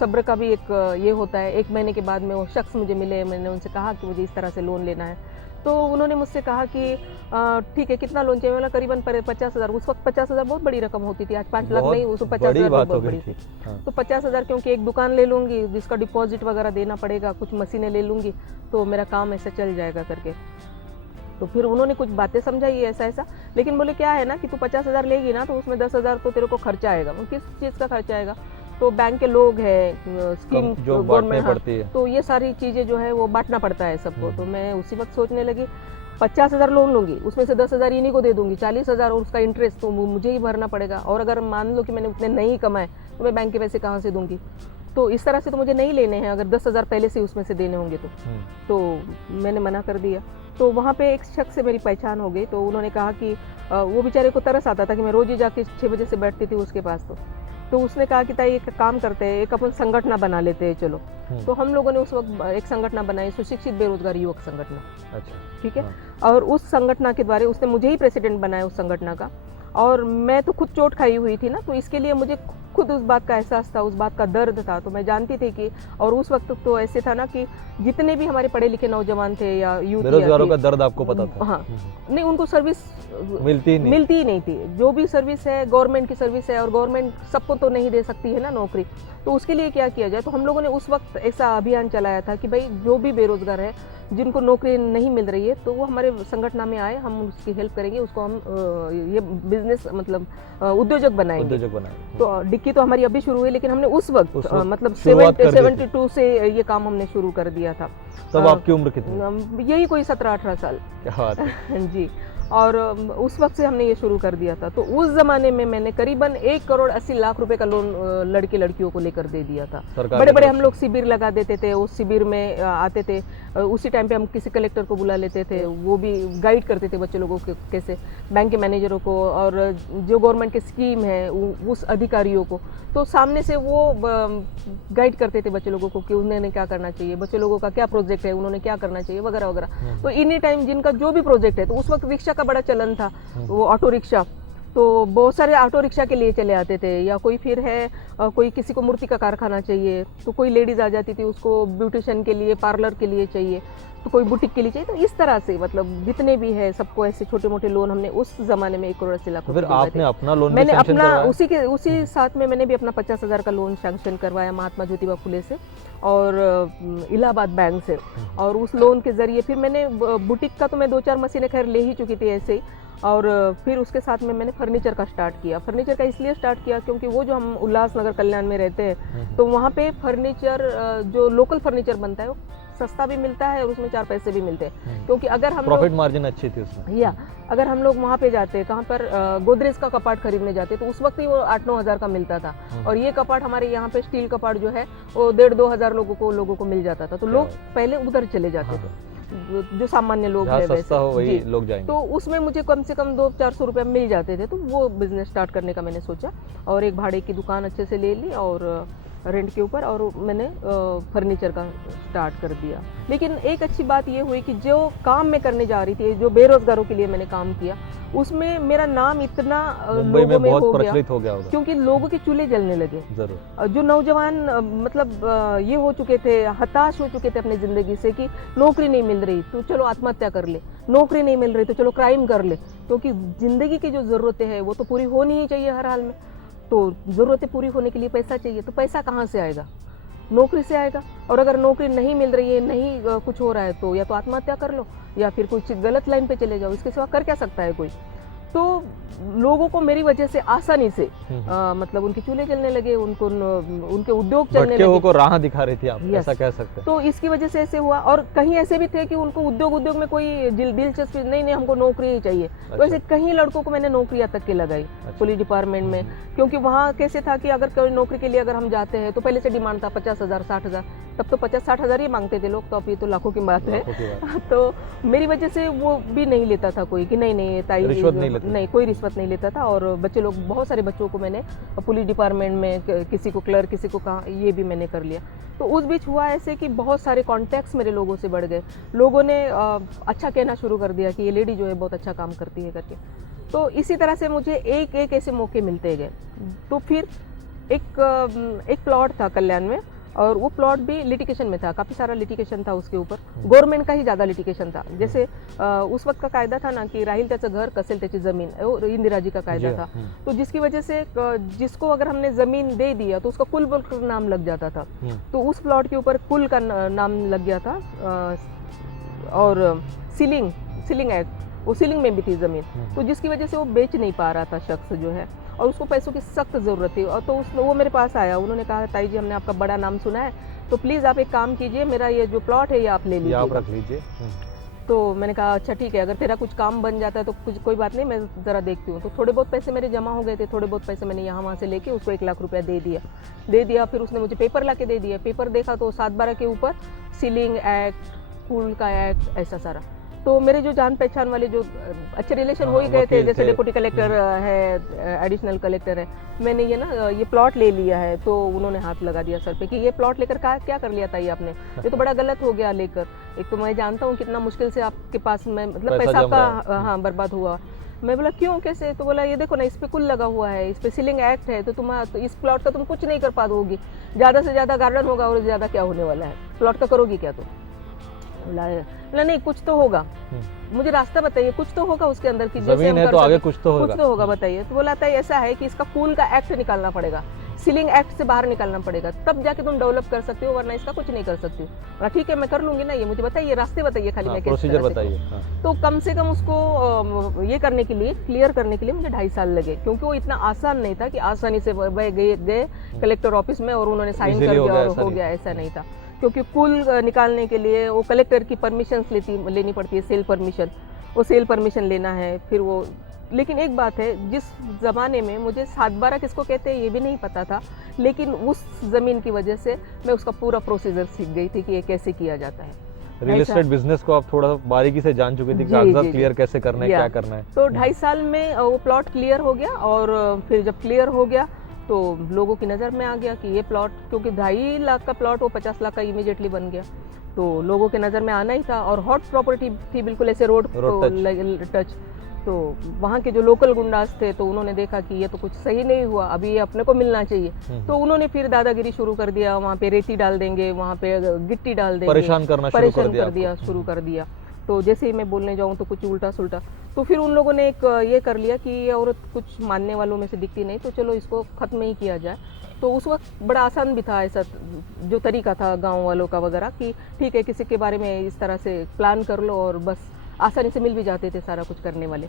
सब्र का भी एक ये होता है। 1 महीने के बाद में वो शख्स मुझे मिले, मैंने उनसे कहा कि मुझे इस तरह से लोन लेना है। तो उन्होंने मुझसे कहा कि ठीक है, कितना लोन चाहिए? बोला करीबन 50,000। उस वक्त 50,000 बहुत बड़ी रकम होती थी, आज 5 लाख बहुत नहीं, उसको बड़ी 50,000 बात बहुत हो बड़ी गई थी। थी। हाँ। तो 50,000, क्योंकि एक दुकान ले लूँगी जिसका डिपॉजिट वगैरह देना पड़ेगा, कुछ मशीनें ले लूँगी, तो मेरा काम ऐसे चल जाएगा करके। तो फिर उन्होंने कुछ बातें समझाई ऐसा, लेकिन बोले क्या है ना कि तू 50,000 लेगी ना, तो उसमें 10,000 तो तेरे को खर्चा आएगा। किस चीज़ का खर्चा आएगा? तो बैंक के लोग हैं, स्कीम जो बांटने पड़ती है। तो ये सारी चीज़ें जो है वो बांटना पड़ता है सबको। तो मैं उसी वक्त सोचने लगी, 50,000 लोन लूँगी, उसमें से 10,000 इन्हीं को दे दूँगी, 40,000 और उसका इंटरेस्ट तो मुझे ही भरना पड़ेगा, और अगर मान लो कि मैंने उतने नहीं कमाए तो मैं बैंक के पैसे कहाँ से दूँगी? तो इस तरह से तो मुझे नहीं लेने हैं, अगर 10,000 पहले से उसमें से देने होंगे तो मैंने मना कर दिया। तो वहाँ पे एक शख्स से मेरी पहचान हो गई, तो उन्होंने कहा कि वो बेचारे को तरस आता था कि मैं रोज़ ही जाके 6 बजे से बैठती थी उसके पास। तो उसने कहा कि ताई एक काम करते हैं, एक अपन संगठन बना लेते हैं, चलो। तो हम लोगों ने उस वक्त एक संगठन बनाई, सुशिक्षित बेरोजगार युवक संगठन। अच्छा, ठीक है। हाँ। और उस संगठन के द्वारा उसने मुझे ही प्रेसिडेंट बनाया उस संगठन का, और मैं तो खुद चोट खाई हुई थी ना, तो इसके लिए मुझे खुद उस बात का एहसास था, उस बात का दर्द था। तो मैं जानती थी कि, और उस वक्त तो ऐसे था ना कि जितने भी हमारे पढ़े लिखे नौजवान थे या यूथ, बेरोजगारों का दर्द आपको पता था। हाँ, नहीं, उनको सर्विस मिलती ही नहीं थी। जो भी सर्विस है गवर्नमेंट की सर्विस है, और गवर्नमेंट सबको तो नहीं दे सकती है ना नौकरी। तो उसके लिए क्या किया जाए? तो हम लोगों ने उस वक्त ऐसा अभियान चलाया था कि भाई जो भी बेरोजगार है, जिनको नौकरी नहीं मिल रही है, तो वो हमारे संगठन में आए, हम उसकी हेल्प करेंगे, उसको हम ये बिजनेस मतलब उद्योजक बनाएंगे। तो डिक्की तो हमारी अभी शुरू हुई, लेकिन हमने उस वक्त मतलब शुरुआत कर दी थी। 72 से ये काम हमने शुरू कर दिया था। तब आपकी उम्र कितनी? यही कोई 17-18 साल। क्या बात है। जी। और उस वक्त से हमने ये शुरू कर दिया था। तो उस ज़माने में मैंने करीबन 1,80,00,000 रुपए का लोन लड़के लड़कियों को लेकर दे दिया था। बड़े बड़े हम लोग शिविर लगा देते थे, उस शिविर में आते थे, उसी टाइम पे हम किसी कलेक्टर को बुला लेते थे, वो भी गाइड करते थे बच्चे लोगों को, कैसे बैंक के मैनेजरों को, और जो गवर्नमेंट की स्कीम है उस अधिकारियों को, तो सामने से वो गाइड करते थे बच्चे लोगों को कि उन्होंने क्या करना चाहिए, बच्चे लोगों का क्या प्रोजेक्ट है, उन्होंने क्या करना चाहिए, वगैरह वगैरह। तो इन्हीं टाइम जिनका जो भी प्रोजेक्ट है, तो उस वक्त रिक्शा का बड़ा चलन था, वो ऑटो रिक्शा, तो बहुत सारे ऑटो रिक्शा के लिए चले आते थे। या कोई फिर है कोई किसी को मूर्ति का कारखाना चाहिए, तो कोई लेडीज आ जाती थी, उसको ब्यूटिशियन के लिए, पार्लर के लिए चाहिए, तो कोई बुटीक के लिए चाहिए। तो इस तरह से मतलब जितने भी है सबको ऐसे छोटे मोटे लोन हमने उस जमाने में 1,80,00,000 तो फिर आपने अपना लोन मैंने अपना उसी साथ में मैंने भी अपना 50,000 का लोन सैंक्शन करवाया महात्मा ज्योतिबा फुले से और इलाहाबाद बैंक से। और उस लोन के जरिए फिर मैंने बुटीक का तो मैं 2-4 मशीनें खैर ले ही चुकी थी ऐसे ही। और फिर उसके साथ में मैंने फर्नीचर का स्टार्ट किया। फर्नीचर का इसलिए स्टार्ट किया क्योंकि वो जो हम उल्लासनगर कल्याण में रहते हैं, तो वहाँ पे फर्नीचर जो लोकल फर्नीचर बनता है वो सस्ता भी मिलता है और उसमें 4 पैसे भी मिलते हैं। क्योंकि अगर हम प्रॉफिट मार्जिन अच्छी थी उसमें। या अगर हम लोग वहाँ पे जाते, कहाँ पर गोदरेज का कपाट खरीदने जाते, तो उस वक्त ही वो 8-9 हज़ार का मिलता था। और ये कपाट हमारे यहाँ पे स्टील कपाट जो है वो 1,500-2 हज़ार लोगों को मिल जाता था। तो लोग पहले उधर चले जाते थे, जो सामान्य लोग जहाँ है सस्ता हो वही जी। लोग जाएंगे। तो उसमें मुझे कम से कम 200-400 रुपये मिल जाते थे। तो वो बिजनेस स्टार्ट करने का मैंने सोचा और एक भाड़े की दुकान अच्छे से ले ली और रेंट के ऊपर, और मैंने फर्नीचर का स्टार्ट कर दिया। लेकिन एक अच्छी बात ये हुई कि जो काम मैं करने जा रही थी, जो बेरोजगारों के लिए मैंने काम किया, उसमें मेरा नाम इतना मुंबई लोगों में में बहुत हो गया प्रचलित हो गया होगा। क्योंकि लोगों के चूल्हे जलने लगे। जरूर। जो नौजवान मतलब ये हो चुके थे, हताश हो चुके थे अपनी ज़िंदगी से कि नौकरी नहीं मिल रही तो चलो आत्महत्या कर ले, नौकरी नहीं मिल रही तो चलो क्राइम कर ले, क्योंकि ज़िंदगी की जो ज़रूरतें हैं वो तो पूरी होनी ही चाहिए हर हाल में। तो ज़रूरतें पूरी होने के लिए पैसा चाहिए, तो पैसा कहाँ से आएगा? नौकरी से आएगा। और अगर नौकरी नहीं मिल रही है, नहीं कुछ हो रहा है, तो या तो आत्महत्या कर लो या फिर कुछ गलत लाइन पे चले जाओ। इसके सिवा कर क्या सकता है कोई? तो लोगों को मेरी वजह से आसानी से मतलब उनके चूल्हे जलने लगे, उनके उद्योग चलने भटके हुए लगे। को राह दिखा रही थी आप, Yes. ऐसा कह सकते हैं। तो इसकी वजह से ऐसे हुआ। और कहीं ऐसे भी थे कि उनको उद्योग में कोई दिलचस्पी नहीं, हमको नौकरी ही चाहिए। तो ऐसे कहीं लड़कों को मैंने नौकरियां तक के लगाई पुलिस डिपार्टमेंट में, क्योंकि वहाँ कैसे था कि अगर कोई नौकरी के लिए अगर हम जाते हैं तो पहले से डिमांड था 50,000 60,000, तब तो 50-60 हज़ार ही मांगते थे लोग, तो अब ये तो लाखों की बात है। तो मेरी वजह से वो भी नहीं लेता था कोई कि नहीं ताई, रिश्वत नहीं लेते? नहीं, कोई रिश्वत नहीं लेता था। और बच्चे लोग, बहुत सारे बच्चों को मैंने पुलिस डिपार्टमेंट में, किसी को क्लर्क, किसी को कहा, ये भी मैंने कर लिया। तो उस बीच हुआ ऐसे कि बहुत सारे कॉन्टैक्ट्स मेरे लोगों से बढ़ गए। लोगों ने अच्छा कहना शुरू कर दिया कि ये लेडी जो है बहुत अच्छा काम करती है करके। तो इसी तरह से मुझे एक एक ऐसे मौके मिलते गए। तो फिर एक प्लॉट था कल्याण में, और वो प्लॉट भी लिटिगेशन में था, काफ़ी सारा लिटिगेशन था उसके ऊपर, गवर्नमेंट का ही ज़्यादा लिटिगेशन था। जैसे उस वक्त का कायदा था ना कि राहील त्याचं घर कसेल त्याची जमीन, वो इंदिराजी का कायदा था। तो जिसकी वजह से जिसको अगर हमने ज़मीन दे दिया तो उसका कुल बोलकर नाम लग जाता था। तो उस प्लॉट के ऊपर कुल का नाम लग गया था। और सीलिंग एक्ट, वो सीलिंग में भी थी ज़मीन, तो जिसकी वजह से वो बेच नहीं पा रहा था शख्स जो है, और उसको पैसों की सख्त ज़रूरत थी। और तो वो मेरे पास आया, उन्होंने कहा ताई जी हमने आपका बड़ा नाम सुना है, तो प्लीज़ आप एक काम कीजिए, मेरा ये जो प्लॉट है ये आप ले लीजिए, आप रख लीजिए। तो मैंने कहा अच्छा ठीक है, अगर तेरा कुछ काम बन जाता है तो कुछ कोई बात नहीं, मैं ज़रा देखती हूँ। तो थोड़े बहुत पैसे मेरे जमा हो गए थे, थोड़े बहुत पैसे मैंने यहाँ वहाँ से लेके उसको 1 लाख रुपया दे दिया। फिर उसने मुझे पेपर ला के दे दिया। पेपर देखा तो 7/12 के ऊपर सीलिंग एक्ट, कुल का एक्ट, ऐसा सारा। तो मेरे जो जान पहचान वाले जो अच्छे रिलेशन हो ही गए थे, जैसे डिप्टी कलेक्टर है, एडिशनल कलेक्टर है, मैंने ये प्लॉट ले लिया है। तो उन्होंने हाथ लगा दिया सर पे कि ये प्लॉट लेकर क्या कर लिया ताई आपने, ये तो बड़ा गलत हो गया लेकर। एक तो मैं जानता हूँ कितना मुश्किल से आपके पास में मतलब पैसा आपका हाँ बर्बाद हुआ। मैं बोला क्यों, कैसे? तो बोला ये देखो ना, इस पे कुल लगा हुआ है, इस पे सीलिंग एक्ट है, तो तो इस प्लॉट का तुम कुछ नहीं कर पाओगी, ज़्यादा से ज़्यादा गार्डन होगा और ज़्यादा क्या होने वाला है, प्लॉट का करोगी क्या? तो बोला नहीं कुछ तो होगा, मुझे रास्ता बताइए, कुछ तो होगा उसके अंदर की जमीन है तो आगे कुछ तो होगा बताइए। तो बोला था ऐसा है कि इसका कुल का एक्ट निकालना पड़ेगा, सीलिंग एक्ट से बाहर निकालना पड़ेगा, तब जाके तुम डेवलप कर सकते हो, वरना इसका कुछ नहीं कर सकती हो। ठीक है मैं कर लूंगी ना, ये मुझे बताइए, रास्ते बताइए खाली, मैं प्रोसीजर बताइए। तो कम से कम उसको ये करने के लिए, क्लियर करने के लिए मुझे 2.5 साल लगे, क्योंकि वो इतना आसान नहीं था कि आसानी से गए कलेक्टर ऑफिस में और उन्होंने साइन कर दिया और हो गया, ऐसा नहीं था। क्योंकि कुल निकालने के लिए वो कलेक्टर की परमिशन लेनी पड़ती है, सेल परमिशन, वो सेल परमिशन लेना है फिर वो। लेकिन एक बात है, जिस ज़माने में मुझे 7/12 किसको कहते हैं ये भी नहीं पता था, लेकिन उस ज़मीन की वजह से मैं उसका पूरा प्रोसीजर सीख गई थी कि ये कैसे किया जाता है। रियल एस्टेट बिजनेस को आप थोड़ा बारीकी से जान चुके थे, कागजात क्लियर कैसे करना है, क्या करना है। तो 2.5 साल में वो प्लॉट क्लियर हो गया, और फिर जब क्लियर हो गया तो लोगों की नज़र में आ गया कि ये प्लॉट, क्योंकि 2.5 लाख का प्लॉट वो 50 लाख का इमीडिएटली बन गया, तो लोगों के नज़र में आना ही था। और हॉट प्रॉपर्टी थी बिल्कुल ऐसे रोड टच। तो वहाँ के जो लोकल गुंडास थे तो उन्होंने देखा कि ये तो कुछ सही नहीं हुआ, अभी ये अपने को मिलना चाहिए, तो उन्होंने फिर दादागिरी शुरू कर दिया। वहाँ पे रेती डाल देंगे, वहाँ पे गिट्टी डाल देंगे, परेशान कर दिया। तो जैसे ही मैं बोलने जाऊँ तो कुछ उल्टा सुल्टा। तो फिर उन लोगों ने एक ये कर लिया कि ये औरत कुछ मानने वालों में से दिखती नहीं, तो चलो इसको ख़त्म ही किया जाए। तो उस वक्त बड़ा आसान भी था, ऐसा जो तरीका था गांव वालों का वगैरह कि ठीक है किसी के बारे में इस तरह से प्लान कर लो और बस आसानी से मिल भी जाते थे सारा कुछ करने वाले।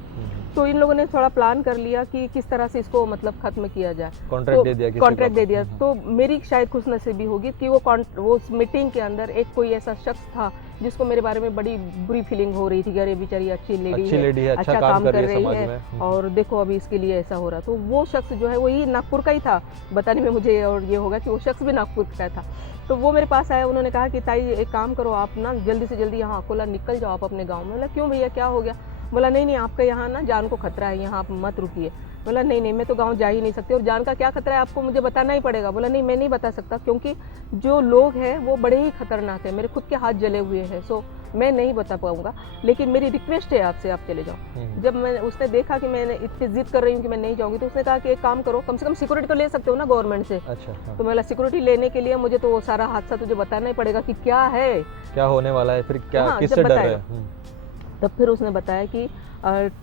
तो इन लोगों ने थोड़ा प्लान कर लिया कि किस तरह से इसको मतलब खत्म किया जाए। कॉन्ट्रैक्ट दे दिया किसी को? कॉन्ट्रैक्ट दे दिया। तो मेरी शायद खुशनसीबी होगी कि वो उस मीटिंग के अंदर एक कोई ऐसा शख्स था जिसको मेरे बारे में बड़ी बुरी फीलिंग हो रही थी कि अरे बेचारी अच्छी लेडी है, अच्छा काम कर रही है और देखो अभी इसके लिए ऐसा हो रहा। तो वो शख्स जो है वही नागपुर का ही था, बताने में मुझे और ये होगा कि वो शख्स भी नागपुर का था। तो वो मेरे पास आया, उन्होंने कहा कि ताई एक काम करो, आप ना जल्दी से जल्दी यहाँ अकोला निकल जाओ आप अपने गाँव में। बोला क्यों भैया, क्या हो गया? बोला नहीं आपका यहाँ ना जान को खतरा है, यहाँ आप मत रुकिए। बोला नहीं मैं तो गांव जा ही नहीं सकती, और जान का क्या खतरा है आपको मुझे बताना ही पड़ेगा। बोला नहीं मैं नहीं बता सकता, क्योंकि जो लोग हैं वो बड़े ही खतरनाक है, मेरे खुद के हाथ जले हुए हैं, सो मैं नहीं बता पाऊंगा, लेकिन मेरी रिक्वेस्ट है आपसे, आप चले जाओ। जब उसने देखा कि मैं इतनी जिद कर रही हूँ कि मैं नहीं जाऊँगी, तो उसने कहा कि एक काम करो, कम से कम सिक्योरिटी तो ले सकते हो ना गवर्नमेंट से। अच्छा, हाँ। तो बोला सिक्योरिटी लेने के लिए मुझे तो वो सारा हादसा तुझे बताना ही पड़ेगा कि क्या है, क्या होने वाला है, फिर क्या, हाँ, किससे डर है। तब फिर उसने बताया कि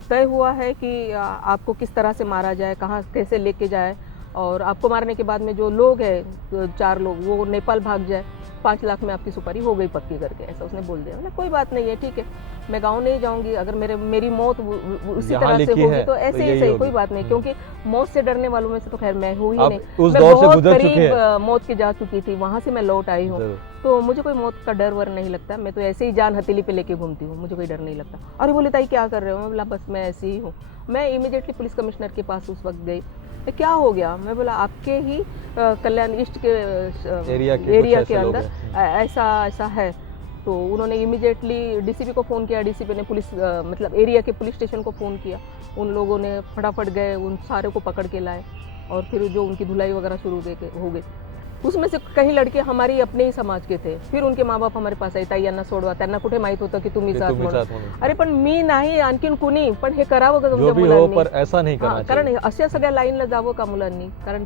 तय हुआ है कि आपको किस तरह से मारा जाए, कहाँ कैसे लेके जाए, और आपको मारने के बाद में जो लोग हैं 4 लोग वो नेपाल भाग जाए, 5 लाख में आपकी सुपारी हो गई पक्की करके, ऐसा उसने बोल दिया। मतलब कोई बात नहीं है, ठीक है, मैं गांव नहीं जाऊंगी, अगर मेरी मौत उसी तरह से होगी तो ऐसे ही सही, कोई बात नहीं, क्योंकि मौत से डरने वालों में से तो खैर मैं हुई नहीं, मैं बहुत करीब मौत के जा चुकी थी, वहां से मैं लौट आई हूँ, तो मुझे कोई मौत का डर वर नहीं लगता, मैं तो ऐसे ही जान हथेली पे लेके घूमती हूँ, मुझे कोई डर नहीं लगता। अरे बोले ताई क्या कर रहे हो? मैं बोला बस मैं ऐसी ही हूँ। मैं इमीडिएटली पुलिस कमिश्नर के पास उस वक्त गई, क्या हो गया? मैं बोला आपके ही कल्याण ईस्ट के एरिया के अंदर ऐसा है। तो उन्होंने इमीडिएटली डीसीपी को फ़ोन किया, डीसीपी ने पुलिस मतलब एरिया के पुलिस स्टेशन को फ़ोन किया, उन लोगों ने फटाफट गए, उन सारे को पकड़ के लाए, और फिर जो उनकी धुलाई वगैरह शुरू हो गई। उसमें से कई लड़के हमारी अपने ही समाज के थे, फिर उनके माँ बाप हमारे पास आई, ताई यांना सोडवा, त्यांना कुठे माहित होतं की तुम्ही जात म्हणून। अरे पण मी नाही, आणखीन कुणी, पण हे करावं का तुमच्या मुलांनी? पर ऐसा नाही करना, कारण अशा सगळ्या लाईनला जावं का मुलांनी? कारण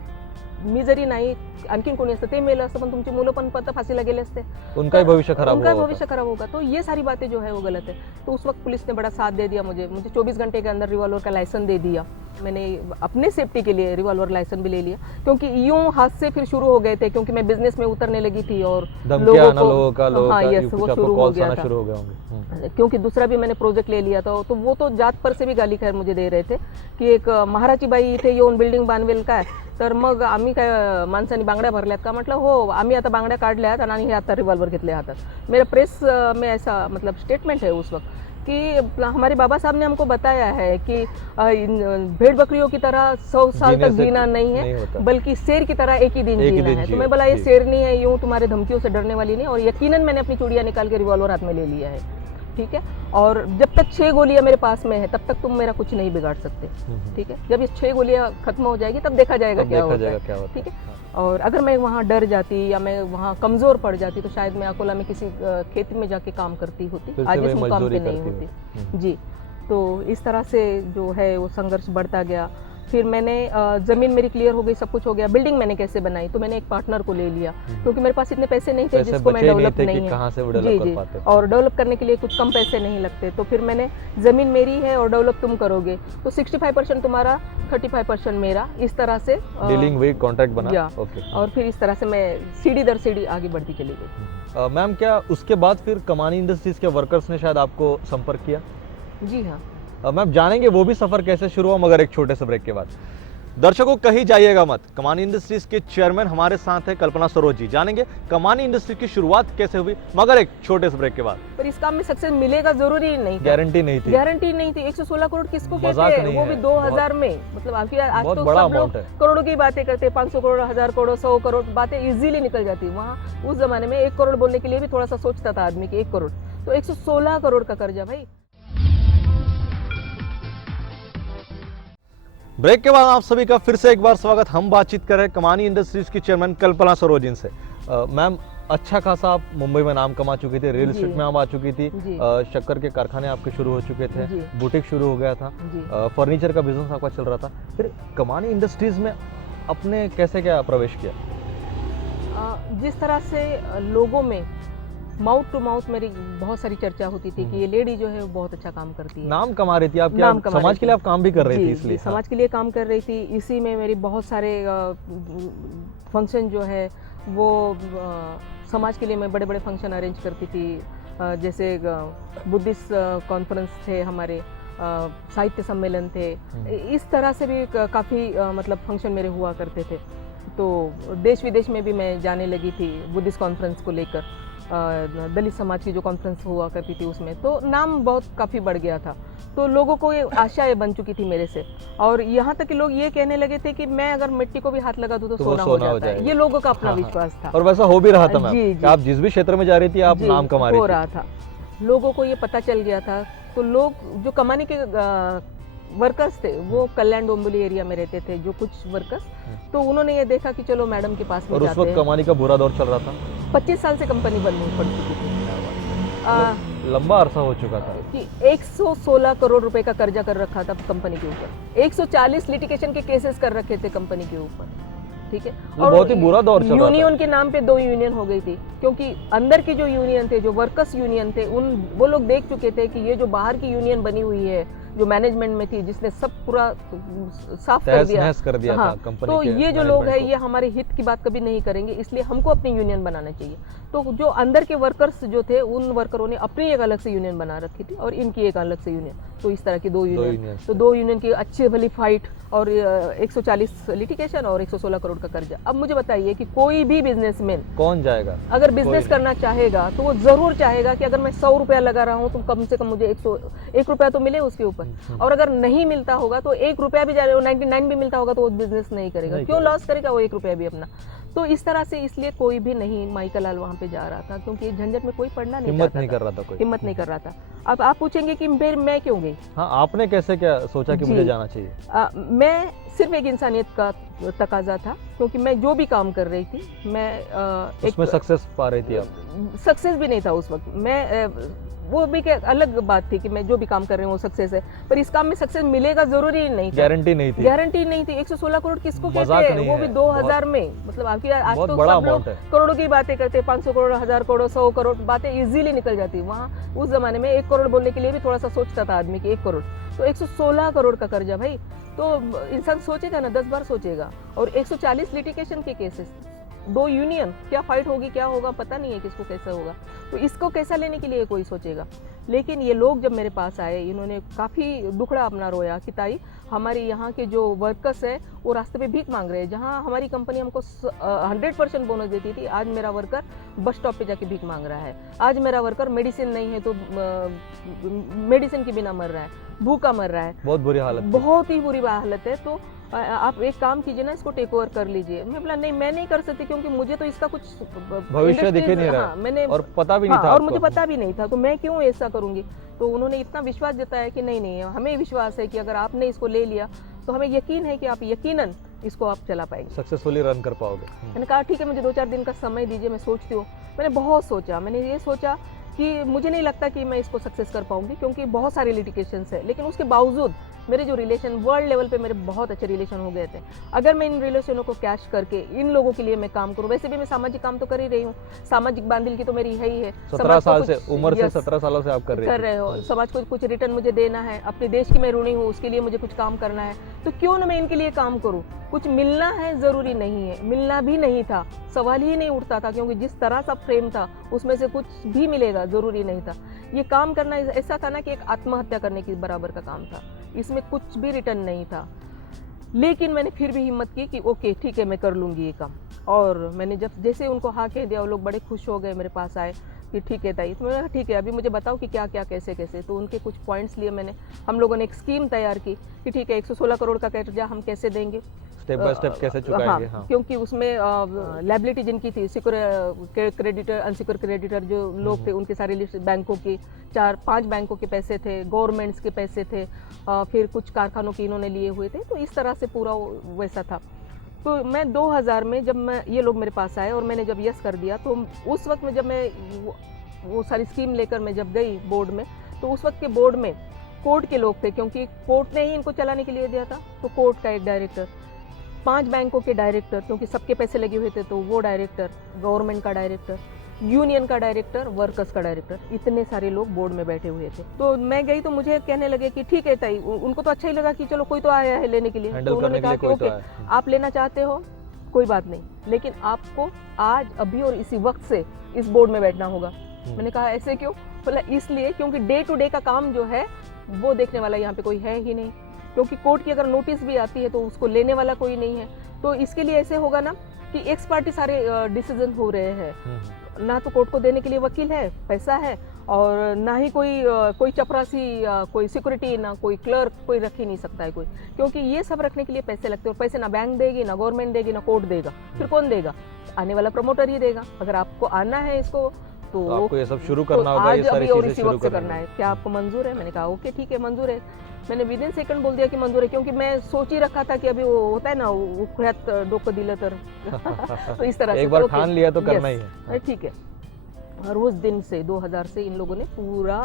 मी जरी नाही, आणखीन कोणी असतं ते मेलं असतं, पण तुमची मुलं पण फांसीला गेले असते, उनका भविष्य खराब होगा। तो ये सारी बातें जो है वो गलत है। तो उस वक्त पुलिस ने बड़ा साथ दे दिया मुझे 24 घंटे के अंदर रिवॉल्वर का लाइसेंस दे दिया। मैंने अपने सेफ्टी के लिए रिवॉल्वर लाइसेंस भी ले लिया, क्योंकि यूं हादसे फिर शुरू हो गए थे, क्योंकि मैं बिजनेस में उतरने लगी थी और लोगों को हाँ यस वो शुरू हो गया था, क्योंकि दूसरा भी मैंने प्रोजेक्ट ले लिया था। तो वो तो जात पर से भी गाली खैर मुझे दे रहे थे की एक महाराची बाई इथे येऊन बिल्डिंग बांधवेल काय, तर मग आम्ही काय माणसांनी बांगड्या भरल्यात का? म्हटलं हो, आम्ही आता बांगड्या काढल्यात आणि हे आता रिवॉल्वर घेतले हातात। मेरा प्रेस में ऐसा मतलब स्टेटमेंट है उस वक्त कि हमारे बाबा साहब ने हमको बताया है कि भेड़ बकरियों की तरह 100 साल तक जीना नहीं है, बल्कि शेर की तरह एक ही दिन जीना है। तो मैं बोला ये शेरनी है, यूं तुम्हारे धमकियों से डरने वाली नहीं, और यकीनन मैंने अपनी चूड़ियां निकाल के रिवॉल्वर हाथ में ले लिया है, ठीक है। और जब तक 6 गोलियां मेरे पास में है तब तक तुम मेरा कुछ नहीं बिगाड़ सकते, ठीक है। जब ये 6 गोलियां खत्म हो जाएगी तब देखा जाएगा क्या होता है, ठीक है। और अगर मैं वहाँ डर जाती या मैं वहाँ कमज़ोर पड़ जाती तो शायद मैं अकोला में किसी खेती में जाके काम करती होती, आज इस मुकाम पे नहीं होती जी। तो इस तरह से जो है वो संघर्ष बढ़ता गया। फिर मैंने ज़मीन मेरी क्लियर हो गई, सब कुछ हो गया। बिल्डिंग मैंने कैसे बनाई, तो मैंने एक पार्टनर को ले लिया, क्योंकि मेरे पास इतने पैसे नहीं थे जिसको मैं डेवलप नहीं है जी, और डेवलप करने के लिए कुछ कम पैसे नहीं लगते। तो फिर मैंने ज़मीन मेरी है और डेवलप तुम करोगे, तो 65% तुम्हारा, 35% मेरा, इस तरह से डीलिंग हुई, कॉन्ट्रैक्ट बना। और फिर इस तरह से मैं सीढ़ी दर सीढ़ी आगे बढ़ती चली गई। मैम, क्या उसके बाद फिर कमानी इंडस्ट्रीज के वर्कर्स ने शायद आपको संपर्क किया? जी हाँ। मैम, जानेंगे वो भी सफर कैसे शुरू हुआ, मगर एक छोटे से ब्रेक के बाद। दर्शकों कहीं जाइएगा मत, कमानी इंडस्ट्रीज के चेयरमैन हमारे साथ है कल्पना सरोज जी, जानेंगे कमानी इंडस्ट्री की शुरुआत कैसे हुई, मगर एक छोटे से ब्रेक के बाद। पर इस काम में सक्सेस मिलेगा जरूरी नहीं, गारंटी नहीं थी। 116 करोड़ किसको कहते हैं, वो भी 2000 में, मतलब आज तो सब लोग करोड़ों की बातें करते हैं, 500 करोड़, 1000 करोड़, 100 करोड़, बातें इजीली निकल जाती है। वहाँ उस जमाने में 1 करोड़ बोलने के लिए भी थोड़ा सा सोचता था आदमी की 1 करोड़, तो 116 करोड़ का कर्जा भाई। ब्रेक के बाद आप सभी का फिर से एक बार स्वागत। हम बातचीत कर रहे हैं कमानी इंडस्ट्रीज की चेयरमैन कल्पना सरोजिन से। मैम, अच्छा खासा आप मुंबई में नाम कमा चुकी थी, रियल एस्टेट में आप आ चुकी थी, शक्कर के कारखाने आपके शुरू हो चुके थे, बुटीक शुरू हो गया था, फर्नीचर का बिजनेस आपका चल रहा था, फिर कमानी इंडस्ट्रीज में अपने कैसे क्या प्रवेश किया? जिस तरह से लोगों में माउथ टू माउथ मेरी बहुत सारी चर्चा होती थी कि ये लेडी जो है वो बहुत अच्छा काम करती है, नाम कमा रही थी आप, क्या समाज के लिए आप काम भी कर रही थी? इसलिए समाज के लिए काम कर रही थी। इसी में मेरी बहुत सारे फंक्शन जो है वो समाज के लिए मैं बड़े बड़े फंक्शन अरेंज करती थी, जैसे बुद्धिस्ट कॉन्फ्रेंस थे हमारे, साहित्य सम्मेलन थे, इस तरह से भी काफ़ी मतलब फंक्शन मेरे हुआ करते थे। तो देश विदेश में भी मैं जाने लगी थी बुद्धिस्ट कॉन्फ्रेंस को लेकर, दलित समाज की जो कॉन्फ्रेंस हुआ करती थी उसमें, तो नाम बहुत काफ़ी बढ़ गया था। तो लोगों को ये आशाएं बन चुकी थी मेरे से, और यहाँ तक कि लोग ये कहने लगे थे कि मैं अगर मिट्टी को भी हाथ लगा दूँ तो तो वो सोना हो सोना हो जाता है। जाएगा। ये लोगों का अपना हाँ, हाँ। विश्वास था। और वैसा हो भी रहा था मैम, जी, कि जी। आप जिस भी क्षेत्र में जा रही थी आप जी, नाम कमा रही हो थी। रहा था, लोगों को ये पता चल गया था। तो लोग जो कमाने के वर्कर्स थे वो कल्याण डोंबिवली एरिया में रहते थे, जो कुछ वर्कर्स, तो उन्होंने ये देखा कि चलो मैडम के पास में और उस जाते वक्त हैं। कमानी का बुरा दौर चल रहा था, 25 साल से कंपनी बंद नहीं पड़ चुकी थी लंबा अरसा हो चुका था। कि 116 करोड़ रुपए का कर्जा कर रखा था कंपनी के ऊपर, 140 लिटिगेशन के केसेस कर रखे थे कंपनी के ऊपर, ठीक है। मतलब बहुत ही बुरा दौर चल रहा था। यूनियन के नाम पे 2 यूनियन हो गई थी, क्योंकि अंदर के जो यूनियन थे, जो वर्कर्स यूनियन थे, वो लोग देख चुके थे कि ये जो बाहर की यूनियन बनी हुई है, जो मैनेजमेंट में थी, जिसने सब पूरा साफ कर दिया, तहस-नहस कर दिया हाँ, था कंपनी तो के ये जो लोग मैनेजमेंट हैं को। ये हमारे हित की बात कभी नहीं करेंगे, इसलिए हमको अपनी यूनियन बनाना चाहिए। तो जो अंदर के वर्कर्स जो थे, उन वर्करों ने अपनी एक अलग से यूनियन बना रखी थी और इनकी एक अलग से यूनियन, तो इस तरह की 2 यूनियन। unions तो 2 यूनियन की अच्छी भली फाइट और 140 लिटिगेशन और 116 करोड़ का कर्जा। अब मुझे बताइए कि कोई भी बिजनेसमैन कौन जाएगा? अगर बिजनेस नहीं। करना चाहेगा तो वो जरूर चाहेगा कि अगर मैं 100 रुपया लगा रहा हूँ तो कम से कम मुझे 1 रुपया तो मिले उसके ऊपर, और अगर नहीं मिलता होगा तो 1 रुपया भी 99 भी मिलता होगा तो वो बिजनेस नहीं करेगा। नहीं क्यों करेगा। लॉस करेगा वो 1 रुपया भी अपना? तो इस तरह से इसलिए कोई भी नहीं माइका लाल वहाँ पे जा रहा था, क्योंकि झंझट में कोई पड़ना नहीं हिम्मत चाहता नहीं था। कर रहा था कोई। हिम्मत नहीं कर रहा था। अब आप पूछेंगे कि फिर मैं क्यों गई? हाँ, आपने कैसे क्या सोचा कि जी। मुझे जाना चाहिए? मैं सिर्फ एक इंसानियत का तकाजा था, क्योंकि मैं जो भी काम कर रही थी, मैं उसमें सक्सेस पा रही थी आप? सक्सेस भी नहीं था उस वक्त। मैं वो भी क्या अलग बात थी कि मैं जो भी काम कर रही हूँ वो सक्सेस है, पर इस काम में सक्सेस मिलेगा जरूरी नहीं था। गारंटी नहीं थी। गारंटी नहीं थी। 116 करोड़ किसको कहते मजाक हैं? नहीं वो है, भी 2000 में, मतलब आपकी आज बहुत तो बड़ा सब लोग अमाउंट है। करोड़ों की बातें करते हैं, 500 करोड़, 1000 करोड़, 100 करोड़, बातें इजीली निकल जाती है। वहाँ उस जमाने में 1 करोड़ बोलने के लिए भी थोड़ा सा सोचता था आदमी कि 1 करोड़, तो 116 करोड़ का कर्जा भाई, तो इंसान सोचेगा ना, 10 बार सोचेगा। और 140 लिटिगेशन के केसेस, 2 यूनियन, क्या फाइट होगी, क्या होगा पता नहीं है, किसको कैसा होगा, तो इसको कैसा लेने के लिए कोई सोचेगा। लेकिन ये लोग जब मेरे पास आए, इन्होंने काफ़ी दुखड़ा अपना रोया कि ताई हमारे यहाँ के जो वर्कर्स है वो रास्ते पे भीख मांग रहे हैं। जहाँ हमारी कंपनी हमको 100% बोनस देती थी, आज मेरा वर्कर बस स्टॉप पे जाके भीख मांग रहा है। आज मेरा वर्कर मेडिसिन नहीं है तो मेडिसिन के बिना मर रहा है, भूखा मर रहा है। बहुत बुरी हालत थी। बहुत ही बुरी हालत है। तो आप एक काम कीजिए ना, इसको टेक ओवर कर लीजिए। मैं बोला नहीं, मैं नहीं कर सकती, क्योंकि मुझे तो इसका कुछ भविष्य दिख ही नहीं रहा। हाँ, मैंने और पता भी नहीं हाँ, था और आपको। मुझे पता भी नहीं था, तो मैं क्यों ऐसा करूंगी। तो उन्होंने इतना विश्वास जताया कि नहीं नहीं, हमें विश्वास है कि अगर आपने इसको ले लिया तो हमें यकीन है कि आप यकीनन इसको आप चला पाएंगे। सक्सेसफुली रन कर पाओगे। मैंने कहा ठीक है, मुझे 2-4 दिन का समय दीजिए, मैं सोचती हूँ। मैंने बहुत सोचा, मैंने ये सोचा कि मुझे नहीं लगता कि मैं इसको सक्सेस कर पाऊंगी, क्योंकि बहुत सारे लिटिगेशंस है। लेकिन उसके बावजूद मेरे जो रिलेशन वर्ल्ड लेवल पे मेरे बहुत अच्छे रिलेशन हो गए थे। अगर मैं इन रिलेशनों को कैश करके इन लोगों के लिए मैं काम करूं, वैसे भी मैं सामाजिक काम तो कर ही रही हूँ, सामाजिक बांधिल की तो मेरी है ही है। 17 समाज को साल से, कुछ- उम्र से Yes, 17 सालों से आप कर रहे हो, समाज को कुछ रिटर्न मुझे देना है, अपने देश की मैं ऋणी हूँ, उसके लिए मुझे कुछ काम करना है, तो क्यों ना मैं इनके लिए काम करूँ। कुछ मिलना है जरूरी नहीं है, मिलना भी नहीं था, सवाल ही नहीं उठता था, क्योंकि जिस तरह सा फ्रेम था उसमें से कुछ भी मिलेगा जरूरी नहीं था। ये काम करना ऐसा था ना कि एक आत्महत्या करने के बराबर का काम था, इसमें कुछ भी रिटर्न नहीं था। लेकिन मैंने फिर भी हिम्मत की कि ओके ठीक है, मैं कर लूँगी ये काम। और मैंने जब जैसे उनको हाँ कह दिया, वो लोग बड़े खुश हो गए, मेरे पास आए कि ठीक है ताई। तो मैंने कहा ठीक है, अभी मुझे बताओ कि क्या क्या कैसे कैसे। तो उनके कुछ पॉइंट्स लिए मैंने, हम लोगों ने एक स्कीम तैयार की कि ठीक है 116 करोड़ का कर्जा हम कैसे देंगे, स्टेप बाय स्टेप कैसे चुकाएंगे। हाँ। क्योंकि उसमें लायबिलिटी जिनकी थी, सिक्योर क्रेडिटर, अनसिक्योर क्रेडिटर जो लोग थे, उनके सारे लिस्ट बैंकों की, 4-5 बैंकों के पैसे थे, गवर्नमेंट्स के पैसे थे, फिर कुछ कारखानों के इन्होंने लिए हुए थे। तो इस तरह से पूरा वैसा था। तो मैं 2000 में जब मैं ये लोग मेरे पास आए और मैंने जब यस कर दिया, तो उस वक्त में जब मैं वो सारी स्कीम लेकर मैं जब गई बोर्ड में, तो उस वक्त के बोर्ड में कोर्ट के लोग थे, क्योंकि कोर्ट ने ही इनको चलाने के लिए दिया था। तो कोर्ट का एक डायरेक्टर, 5 बैंकों के डायरेक्टर, क्योंकि सबके पैसे लगे हुए थे, तो वो डायरेक्टर, गवर्नमेंट का डायरेक्टर, यूनियन का डायरेक्टर, वर्कर्स का डायरेक्टर, इतने सारे लोग बोर्ड में बैठे हुए थे। तो मैं गई तो मुझे कहने लगे कि ठीक है ताई, उनको तो अच्छा ही लगा कि चलो कोई तो आया है लेने के लिए। हैंडल तो उन्होंने करने के कहा लिए कि कोई तो ओके, आया। आप लेना चाहते हो कोई बात नहीं, लेकिन आपको आज अभी और इसी वक्त से इस बोर्ड में बैठना होगा। मैंने कहा ऐसे क्यों? बोला इसलिए क्योंकि डे टू डे का काम जो है वो देखने वाला यहाँ पे कोई है ही नहीं, क्योंकि कोर्ट की अगर नोटिस भी आती है तो उसको लेने वाला कोई नहीं है। तो इसके लिए ऐसे होगा ना कि एक्स पार्टी सारे डिसीजन हो रहे हैं, ना तो कोर्ट को देने के लिए वकील है, पैसा है, और ना ही कोई चपरासी, कोई सिक्योरिटी, ना कोई क्लर्क, कोई रख ही नहीं सकता है कोई, क्योंकि ये सब रखने के लिए पैसे लगते हैं और पैसे ना बैंक देगी, ना गवर्नमेंट देगी, ना कोर्ट देगा, फिर कौन देगा? आने वाला प्रमोटर ही देगा। अगर आपको आना है इसको तो आपको ये सब शुरू करना तो होगा, ये आज सारी अभी और चीजें इसी शुरू वक्त से करना करना है। क्या आपको मंजूर है? मैंने कहा ओके ठीक है मंजूर है। मैंने विदिन सेकंड बोल दिया कि मंजूर है, क्योंकि मैं सोच ही रखा था कि अभी वो होता है ना उखळ्यात डोकं दिलं तर तो इस तरह से एक बार तो ठान लिया तो करना ही है। ठीक है। और उस दिन से 2000 से इन लोगों ने पूरा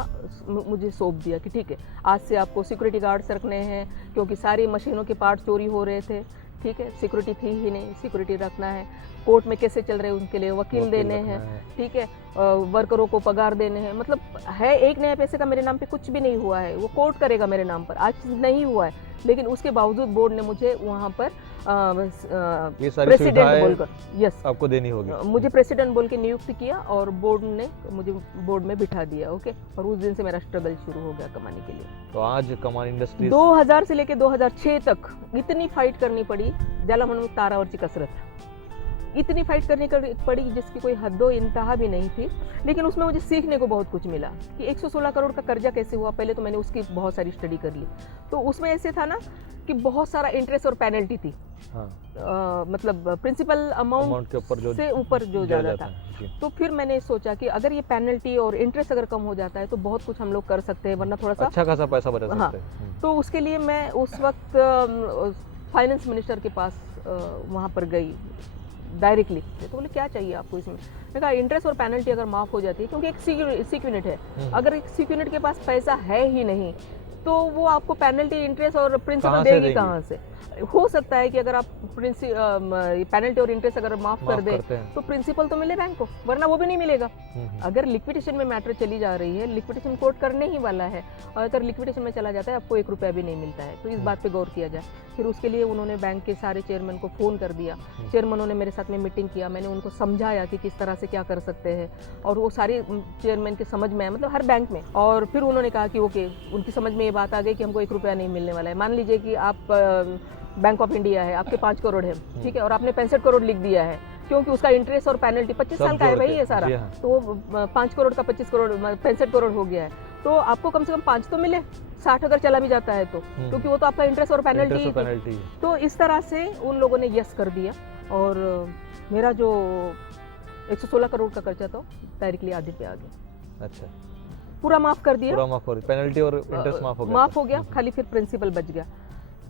मुझे सौंप दिया कि ठीक है आज से आपको सिक्योरिटी गार्ड्स रखने हैं, क्योंकि सारी मशीनों के पार्ट चोरी हो रहे थे। ठीक है, सिक्योरिटी थी ही नहीं, सिक्योरिटी रखना है, कोर्ट में कैसे चल रहे हैं उनके लिए वकील देने हैं, ठीक है, वर्करों को पगार देने हैं, मतलब है एक नया पैसे का मेरे नाम पे कुछ भी नहीं हुआ है, वो कोर्ट करेगा मेरे नाम पर, आज नहीं हुआ है, लेकिन उसके बावजूद बोर्ड ने मुझे वहाँ पर ये सारी प्रेसिडेंट सुविधाएं बोलकर, यस, आपको देनी होगी। मुझे प्रेसिडेंट बोल के नियुक्त किया और बोर्ड ने मुझे बोर्ड में बिठा दिया। ओके, और उस दिन से मेरा स्ट्रगल शुरू हो गया कमाने के लिए। तो आज कमान इंडस्ट्रीज 2000 से लेके 2006 तक इतनी फाइट करनी पड़ी, ज्याला म्हणून तारावरची कसरत, इतनी फाइट करनी पड़ी जिसकी कोई हद्दो इंतहा भी नहीं थी, लेकिन उसमें मुझे सीखने को बहुत कुछ मिला कि 116 करोड़ का कर्जा कैसे हुआ। पहले तो मैंने उसकी बहुत सारी स्टडी कर ली, तो उसमें ऐसे था ना कि बहुत सारा इंटरेस्ट और पेनल्टी थी। मतलब प्रिंसिपल अमाउंट के ऊपर जो से ऊपर जो ज्यादा था। जी। तो फिर मैंने सोचा कि अगर ये पेनल्टी और इंटरेस्ट अगर कम हो जाता है तो बहुत कुछ हम लोग कर सकते हैं, वरना थोड़ा सा अच्छा खासा पैसा बचा हाँ। सकते हैं। तो उसके लिए मैं उस वक्त फाइनेंस मिनिस्टर के पास वहाँ पर गई डायरेक्टली। तो बोले क्या चाहिए आपको इसमें? मैंने कहा इंटरेस्ट और पेनल्टी अगर माफ हो जाती है, क्योंकि एक सिक्यूनिट है, अगर एक सिक्यूनिट के पास पैसा है ही नहीं तो वो आपको पेनल्टी, इंटरेस्ट और प्रिंसिपल देगी कहाँ से? हो सकता है कि अगर आप पेनल्टी और इंटरेस्ट अगर माफ कर दे तो प्रिंसिपल तो मिले बैंक को, वरना वो भी नहीं मिलेगा। अगर लिक्विडेशन में मैटर चली जा रही है, लिक्विडेशन कोर्ट करने ही वाला है, और अगर लिक्विडेशन में चला जाता है आपको 1 रुपया भी नहीं मिलता है, तो इस बात पे गौर किया जाए। फिर उसके लिए उन्होंने बैंक के सारे चेयरमैन को फ़ोन कर दिया, चेयरमैनों ने मेरे साथ में मीटिंग किया, मैंने उनको समझाया कि किस तरह से क्या कर सकते हैं, और वो सारे चेयरमैन के समझ में आया, मतलब हर बैंक में। और फिर उन्होंने कहा कि ओके, उनकी समझ में ये बात आ गई कि हमको 1 रुपया नहीं मिलने वाला है। मान लीजिए कि आप बैंक ऑफ इंडिया है, आपके 5 करोड़ है, ठीक है, और आपने 65 करोड़ लिख दिया है, क्योंकि उसका इंटरेस्ट और पेनल्टी 25 साल का है भाई ये सारा, तो 5 करोड़ का 25 करोड़ 65 करोड़ हो गया है, तो आपको कम से कम 5 तो मिले, 60 अगर चला भी जाता है तो, क्योंकि वो तो आपका इंटरेस्ट और पेनल्टी। तो इस तरह से उन लोगों ने यस कर दिया, और मेरा जो 116 करोड़ का खर्चा था डायरेक्टली आधे पे आ गया। अच्छा, पूरा माफ कर दिया, पूरा माफ हो गया, पेनल्टी और इंटरेस्ट माफ हो गया, खाली फिर प्रिंसिपल बच गया।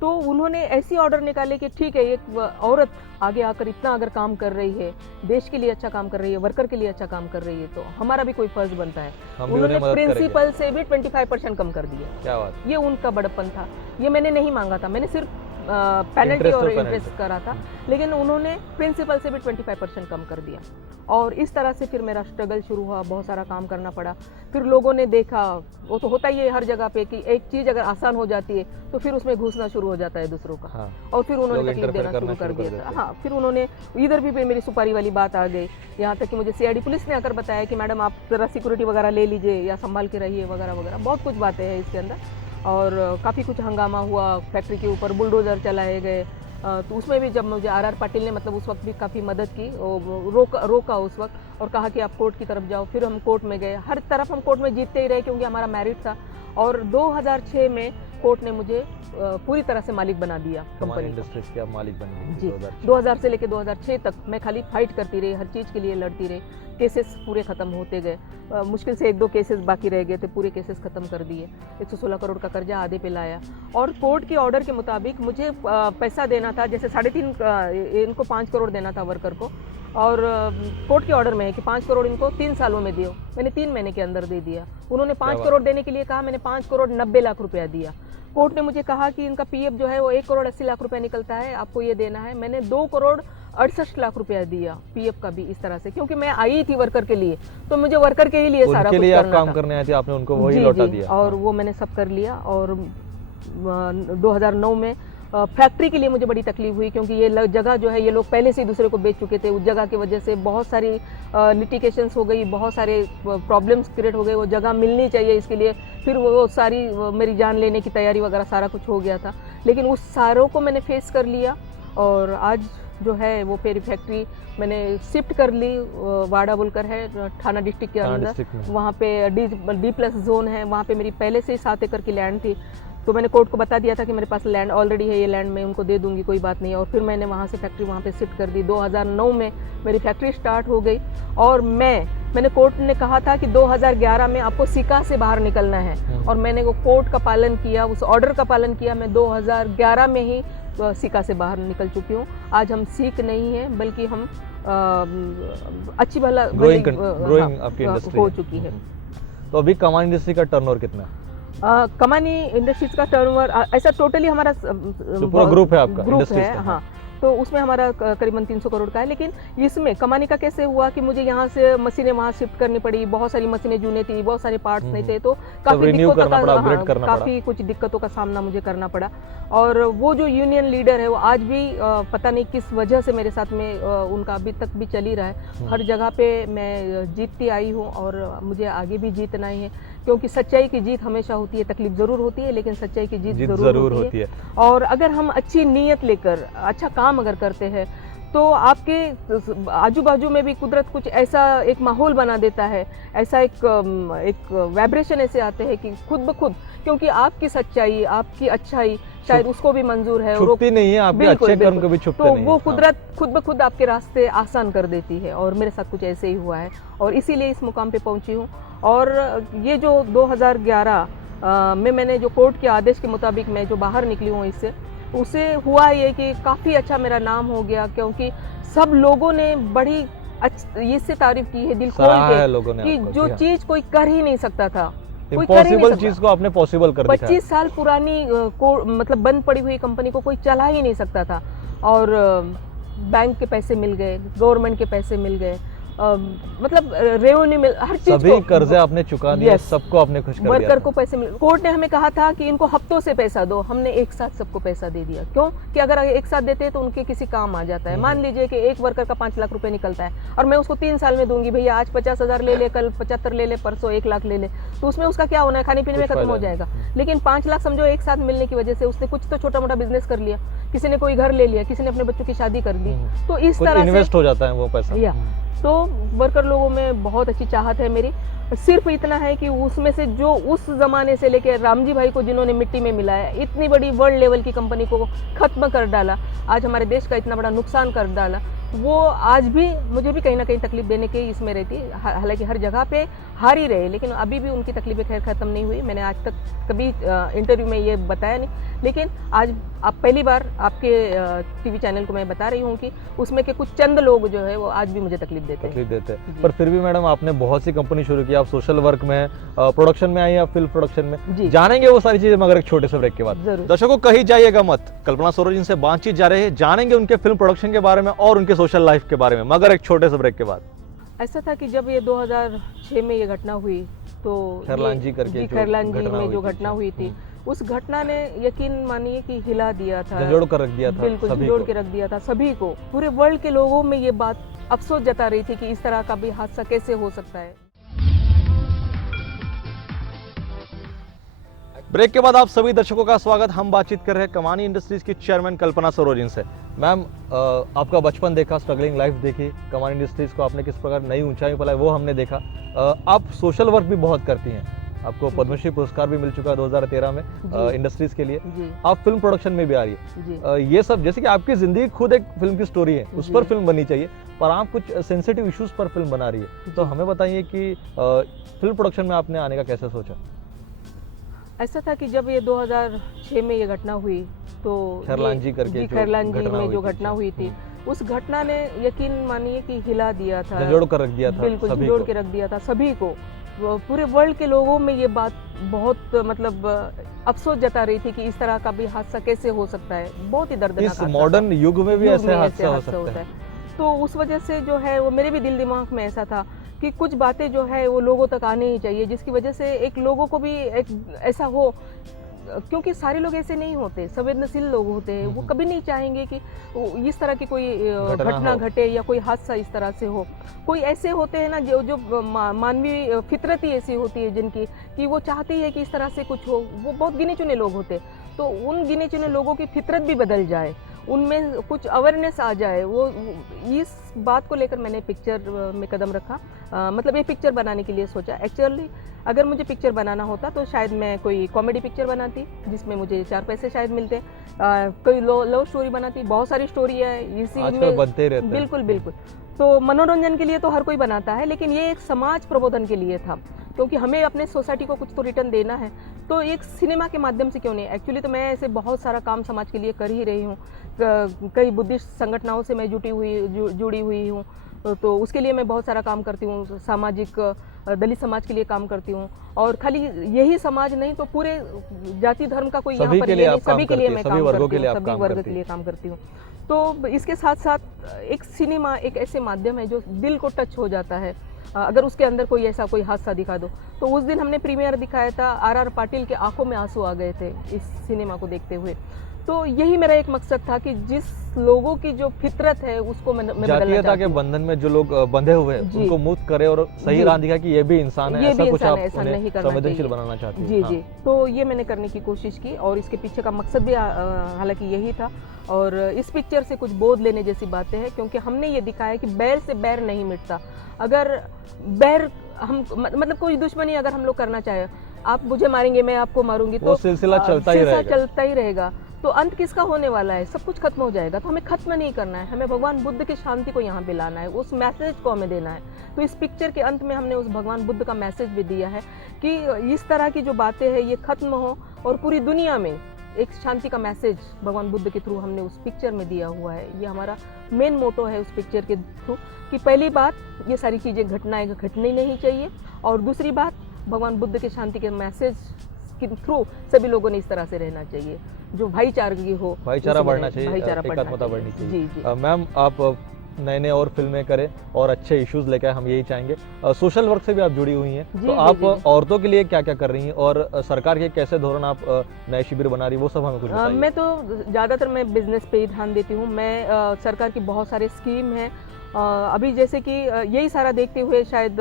तो उन्होंने ऐसी ऑर्डर निकाले कि ठीक है, एक औरत आगे आकर इतना अगर काम कर रही है, देश के लिए अच्छा काम कर रही है, वर्कर के लिए अच्छा काम कर रही है, तो हमारा भी कोई फर्ज बनता है। उन्होंने प्रिंसिपल से भी 25% कम कर दिया। क्या बात, ये उनका बड़प्पन था, ये मैंने नहीं मांगा था, मैंने सिर्फ पेनल्टी और इंटरेस्ट करा था, लेकिन उन्होंने प्रिंसिपल से भी 25% कम कर दिया। और इस तरह से फिर मेरा स्ट्रगल शुरू हुआ, बहुत सारा काम करना पड़ा। फिर लोगों ने देखा, वो तो होता ही है हर जगह पे कि एक चीज़ अगर आसान हो जाती है तो फिर उसमें घुसना शुरू हो जाता है दूसरों का। हाँ। और फिर उन्होंने तकलीफ देना शुरू कर दिया। हाँ, फिर उन्होंने इधर भी मेरी सुपारी वाली बात आ गई, यहाँ तक कि मुझे CID पुलिस ने आकर बताया कि मैडम आप ज़रा सिक्योरिटी वगैरह ले लीजिए या संभाल के रहिए वगैरह वगैरह, बहुत कुछ बातें हैं इसके अंदर। और काफ़ी कुछ हंगामा हुआ, फैक्ट्री के ऊपर बुलडोज़र चलाए गए। तो उसमें भी जब मुझे RR पाटिल ने मतलब उस वक्त भी काफ़ी मदद की, रोका उस वक्त, और कहा कि आप कोर्ट की तरफ जाओ। फिर हम कोर्ट में गए, हर तरफ हम कोर्ट में जीतते ही रहे क्योंकि हमारा मेरिट था। और 2006 में कोर्ट ने मुझे पूरी तरह से मालिक बना दिया कंपनी इंडस्ट्रीज के आप मालिक बन गए जी। 2000 से लेकर 2006 तक मैं खाली फाइट करती रही, हर चीज़ के लिए लड़ती रही। केसेस पूरे ख़त्म होते गए, मुश्किल से 1-2 केसेस बाकी रह गए थे, पूरे केसेस ख़त्म कर दिए। 116 करोड़ का कर्जा आधे पे लाया, और कोर्ट के ऑर्डर के मुताबिक मुझे पैसा देना था, जैसे 3.5 इनको 5 करोड़ देना था वर्कर को, और कोर्ट के ऑर्डर में है कि 5 करोड़ इनको 3 सालों में दियो। मैंने 3 महीने के अंदर दे दिया। उन्होंने 5 करोड़ देने के लिए कहा, मैंने 5 करोड़ 90 लाख रुपया दिया। कोर्ट ने मुझे कहा कि इनका PF जो है वो 1 करोड़ 80 लाख रुपया निकलता है, आपको ये देना है। मैंने 2 करोड़ 68 लाख रुपया दिया PF का भी, इस तरह से, क्योंकि मैं आई थी वर्कर के लिए, तो मुझे वर्कर के ही लिए सारा कुछ करना था। काम करने आए थे, आपने उनको वही लौटा दिया। और वो मैंने सब कर लिया। और 2009 में फैक्ट्री के लिए मुझे बड़ी तकलीफ हुई, क्योंकि ये जगह जो है ये लोग पहले से ही दूसरे को बेच चुके थे। उस जगह की वजह से बहुत सारी लिटिगेशंस हो गई, बहुत सारे प्रॉब्लम्स क्रिएट हो गए। वो जगह मिलनी चाहिए इसके लिए, फिर वो सारी मेरी जान लेने की तैयारी वगैरह सारा कुछ हो गया था। लेकिन उस सारों को मैंने फेस कर लिया और आज जो है वो पेरी फैक्ट्री मैंने शिफ्ट कर ली। वाड़ा बोलकर है थाना डिस्ट्रिक्ट के अंदर, वहाँ पे D+ जोन है। वहाँ पे मेरी पहले से ही 7 एकड़ की लैंड थी, तो मैंने कोर्ट को बता दिया था कि मेरे पास लैंड ऑलरेडी है, ये लैंड मैं उनको दे दूंगी, कोई बात नहीं। और फिर मैंने वहाँ से फैक्ट्री वहाँ पे शिफ्ट कर दी। 2009 में मेरी फैक्ट्री स्टार्ट हो गई और मैंने कोर्ट ने कहा था कि 2011 में आपको सिका से बाहर निकलना है, और मैंने वो कोर्ट का पालन किया, उस ऑर्डर का पालन किया। मैं 2011 में ही सिका से बाहर निकल चुकी हूँ। आज हम सीख नहीं है, बल्कि हम अच्छी भला ग्रोइंग आपकी इंडस्ट्री हो चुकी है। तो अभी कमान इंडस्ट्री का टर्नओवर कितना है? कमानी इंडस्ट्रीज का टर्नओवर ऐसा टोटली हमारा पूरा ग्रुप है आपका, ग्रुप है, हाँ। तो उसमें हमारा करीबन 300 करोड़ का है। लेकिन इसमें कमानी का कैसे हुआ कि मुझे यहाँ से मशीनें वहाँ शिफ्ट करनी पड़ी। बहुत सारी मशीनें जूने थी, बहुत सारे पार्ट्स नहीं थे, तो काफी काफी कुछ दिक्कतों का सामना मुझे करना पड़ा। और वो जो यूनियन लीडर है वो आज भी पता नहीं किस वजह से मेरे साथ में उनका अभी तक भी चल ही रहा है। हर जगह पे मैं जीतती आई हूँ और मुझे आगे भी जीतना ही है, क्योंकि सच्चाई की जीत हमेशा होती है। तकलीफ जरूर होती है, लेकिन सच्चाई की जीत जरूर होती है। और अगर हम अच्छी नीयत लेकर अच्छा काम अगर करते हैं तो आपके आजू बाजू में भी कुदरत कुछ ऐसा एक माहौल बना देता है, ऐसा एक वाइब्रेशन ऐसे आते हैं कि खुद ब खुद, क्योंकि आपकी सच्चाई, आपकी अच्छाई शायद उसको भी मंजूर है, छुपती नहीं है, आपके अच्छे कर्म कभी छुपते नहीं, तो वो कुदरत खुद ब खुद आपके रास्ते आसान कर देती है। और मेरे साथ कुछ ऐसे ही हुआ है और इसीलिए इस मुकाम पे पहुंची हूँ। और ये जो 2011 में मैंने जो कोर्ट के आदेश के मुताबिक मैं जो बाहर निकली हूँ इससे, उसे हुआ ये कि काफ़ी अच्छा मेरा नाम हो गया, क्योंकि सब लोगों ने बड़ी इससे तारीफ की है दिल खोल के कि जो चीज़ कोई कर ही नहीं सकता था, कोई कर ही नहीं सकता। चीज को आपने पॉसिबल कर दिखाया। 25 साल पुरानी मतलब बंद पड़ी हुई कंपनी को कोई चला ही नहीं सकता था, और बैंक के पैसे मिल गए, गवर्नमेंट के पैसे मिल गए, मतलब रेवेन्यू मिल, हर चीज सभी कर्जे आपने चुका दिए, सबको आपने खुश कर दिया। वर्कर को पैसे मिल, कोर्ट ने हमें कहा था कि इनको हफ्तों से पैसा दो, हमने एक साथ सबको पैसा दे दिया। क्यों कि अगर एक साथ देते हैं तो उनके किसी काम आ जाता है। मान लीजिए कि एक वर्कर का 5 लाख रुपए निकलता है और मैं उसको 3 साल में दूंगी, भैया आज 50,000 ले ले, कल 75 ले ले, परसों 1 लाख ले ले, तो उसमें उसका क्या होना है, खाने पीने में खत्म हो जाएगा। लेकिन 5 लाख समझो एक साथ मिलने की वजह से उसने कुछ तो छोटा मोटा बिजनेस कर लिया, किसी ने कोई घर ले लिया, किसी ने अपने बच्चों की शादी कर दी, तो इस तरह से इन्वेस्ट हो जाता है वो पैसा। तो वर्कर लोगों में बहुत अच्छी चाहत है मेरी। सिर्फ इतना है कि उसमें से जो उस जमाने से लेके रामजी भाई को जिन्होंने मिट्टी में मिलाया, इतनी बड़ी वर्ल्ड लेवल की कंपनी को खत्म कर डाला, आज हमारे देश का इतना बड़ा नुकसान कर डाला, वो आज भी मुझे भी कहीं ना कहीं तकलीफ देने के इसमें रहती है। हालांकि हर जगह पे हार ही रहे, लेकिन अभी भी उनकी तकलीफें खैर ख़त्म नहीं हुई। मैंने आज तक कभी इंटरव्यू में ये बताया नहीं, लेकिन आज आप पहली बार आपके टीवी चैनल को मैं बता रही हूँ कि उसमें के कुछ चंद लोग जो है वो आज भी मुझे तकलीफ देते हैं। पर फिर भी मैडम आपने बहुत सी कंपनी शुरू की, आप सोशल वर्क में, प्रोडक्शन में आई, आप फिल्म प्रोडक्शन में, जानेंगे वो सारी चीजें मगर एक छोटे से ब्रेक के बाद। दर्शकों कहीं जाइएगा मत, कल्पना सरोज इनसे बातचीत जा रहे हैं, जानेंगे उनके फिल्म प्रोडक्शन के बारे में और उनके सोशल लाइफ के बारे में, मगर एक छोटे से ब्रेक के बाद। ऐसा था कि जब ये 2006 में ये घटना हुई, तो खैरलान जी करके खैरलान जी में जो घटना हुई थी, उस घटना ने यकीन मानिए कि हिला दिया था, झंझोड़ कर रख दिया था, बिल्कुल झंझोड़ के रख दिया था सभी को। पूरे वर्ल्ड के लोगों में ये बात अफसोस जता रही थी कि इस तरह का भी हादसा कैसे हो सकता है। ब्रेक के बाद आप सभी दर्शकों का स्वागत। हम बातचीत कर रहे हैं कमानी इंडस्ट्रीज की चेयरमैन कल्पना सरोजिन से। मैम, आपका बचपन देखा, स्ट्रगलिंग लाइफ देखी, कमानी इंडस्ट्रीज को आपने किस प्रकार नई ऊंचाई पर लाया वो हमने देखा। आप सोशल वर्क भी बहुत करती हैं, आपको पद्मश्री पुरस्कार भी मिल चुका है 2013 में इंडस्ट्रीज के लिए। आप फिल्म प्रोडक्शन में भी आ रही है। ये सब जैसे कि आपकी जिंदगी खुद एक फिल्म की स्टोरी है, उस पर फिल्म बननी चाहिए, पर आप कुछ सेंसिटिव इश्यूज पर फिल्म बना रही है, तो हमें बताइए कि फिल्म प्रोडक्शन में आपने आने का कैसे सोचा? ऐसा था कि जब ये 2006 में ये घटना हुई, तो खैरलान जी करके खैरलान जी में जो घटना हुई थी, उस घटना ने यकीन मानिए कि हिला दिया था, झंझोड़ कर रख दिया था, बिल्कुल झंझोड़ के रख दिया था सभी को। पूरे वर्ल्ड के लोगों में ये बात बहुत मतलब अफसोस जता रही थी कि इस तरह का भी हादसा कैसे हो सकता है। बहुत ही दर्दनाक इस मॉडर्न युग में भी ऐसे हादसा हो सकता है। तो उस वजह से जो है वो मेरे भी दिल दिमाग में ऐसा था कि कुछ बातें जो है वो लोगों तक आनी ही चाहिए, जिसकी वजह से एक लोगों को भी एक ऐसा हो, क्योंकि सारे लोग ऐसे नहीं होते, संवेदनशील लोग होते हैं, वो कभी नहीं चाहेंगे कि इस तरह की कोई घटना घटे या कोई हादसा इस तरह से हो। कोई ऐसे होते हैं ना जो मानवीय फितरत ही ऐसी होती है जिनकी, कि वो चाहती है कि इस तरह से कुछ हो। वो बहुत गिने चुने लोग होते हैं, तो उन गिने चुने लोगों की फितरत भी बदल जाए, उनमें कुछ अवेयरनेस आ जाए, वो इस बात को लेकर मैंने पिक्चर में कदम रखा। मतलब ये पिक्चर बनाने के लिए सोचा। एक्चुअली अगर मुझे पिक्चर बनाना होता तो शायद मैं कोई कॉमेडी पिक्चर बनाती जिसमें मुझे 4 पैसे शायद मिलते, कोई लव स्टोरी बनाती। बहुत सारी स्टोरी है इसी में, बनते ही रहते हैं। बिल्कुल बिल्कुल। तो मनोरंजन के लिए तो हर कोई बनाता है, लेकिन ये एक समाज प्रबोधन के लिए था, क्योंकि हमें अपने सोसाइटी को कुछ तो रिटर्न देना है। तो एक सिनेमा के माध्यम से क्यों नहीं। एक्चुअली तो मैं ऐसे बहुत सारा काम समाज के लिए कर ही रही हूँ। कई बुद्धिस्ट संगठनों से मैं जुड़ी हुई हूँ, तो उसके लिए मैं बहुत सारा काम करती हूँ। सामाजिक दलित समाज के लिए काम करती हूँ, और खाली यही समाज नहीं तो पूरे जाति धर्म का कोई यहाँ पर नहीं, सभी के लिए मैं काम करती हूँ, सभी वर्ग के लिए काम करती हूँ। तो इसके साथ साथ एक सिनेमा एक ऐसे माध्यम है जो दिल को टच हो जाता है। अगर उसके अंदर कोई ऐसा कोई हादसा दिखा दो, तो उस दिन हमने प्रीमियर दिखाया था, आर पाटिल के आंखों में आंसू आ गए थे इस सिनेमा को देखते हुए। तो यही मेरा एक मकसद था कि जिस लोगों की जो फितरत है उसको मैं बदलना चाहती हूं। जातीयता के बंधन में जो लोग बंधे हुए हैं उनको मुक्त करे और सही राह दिखा कि ये भी इंसान है, ऐसा कुछ आप उन्हें संवेदनशील बनाना चाहती हैं। जी जी, तो ये मैंने करने की कोशिश की, और इसके पीछे का मकसद भी हालांकि यही था। और इस पिक्चर से कुछ बोध लेने जैसी बातें हैं, क्योंकि हमने ये दिखाया कि बैर से बैर नहीं मिटता। अगर बैर हम मतलब कोई दुश्मनी अगर हम लोग करना चाहे, आप मुझे मारेंगे मैं आपको मारूंगी, तो सिलसिला चलता ही रहेगा। तो अंत किसका होने वाला है, सब कुछ खत्म हो जाएगा। तो हमें खत्म नहीं करना है, हमें भगवान बुद्ध की शांति को यहाँ पे लाना है, उस मैसेज को हमें देना है। तो इस पिक्चर के अंत में हमने उस भगवान बुद्ध का मैसेज भी दिया है कि इस तरह की जो बातें हैं ये खत्म हो, और पूरी दुनिया में एक शांति का मैसेज भगवान बुद्ध के थ्रू हमने उस पिक्चर में दिया हुआ है। ये हमारा मेन मोटो है उस पिक्चर के थ्रू, कि पहली बात ये सारी चीज़ें घटनाएं घटनी नहीं चाहिए, और दूसरी बात भगवान बुद्ध के शांति के मैसेज के थ्रू सभी लोगों ने इस तरह से रहना चाहिए, जो भाईचारगी हो, भाईचारा बढ़ना चाहिए, एकात्मता बढ़नी चाहिए। जी जी। मैम, आप नए और फिल्में करें और अच्छे इश्यूज लेकर, हम यही चाहेंगे। सोशल वर्क से भी आप जुड़ी हुई हैं, तो आप औरतों के लिए क्या क्या कर रही हैं, और सरकार के कैसे धोरण आप नए शिविर बना रही है, वो सब हमें कुछ बताइए। मैं तो ज़्यादातर मैं बिजनेस पे ही ध्यान देती हूँ। मैं सरकार की बहुत सारे स्कीम हैं, अभी जैसे कि यही सारा देखते हुए, शायद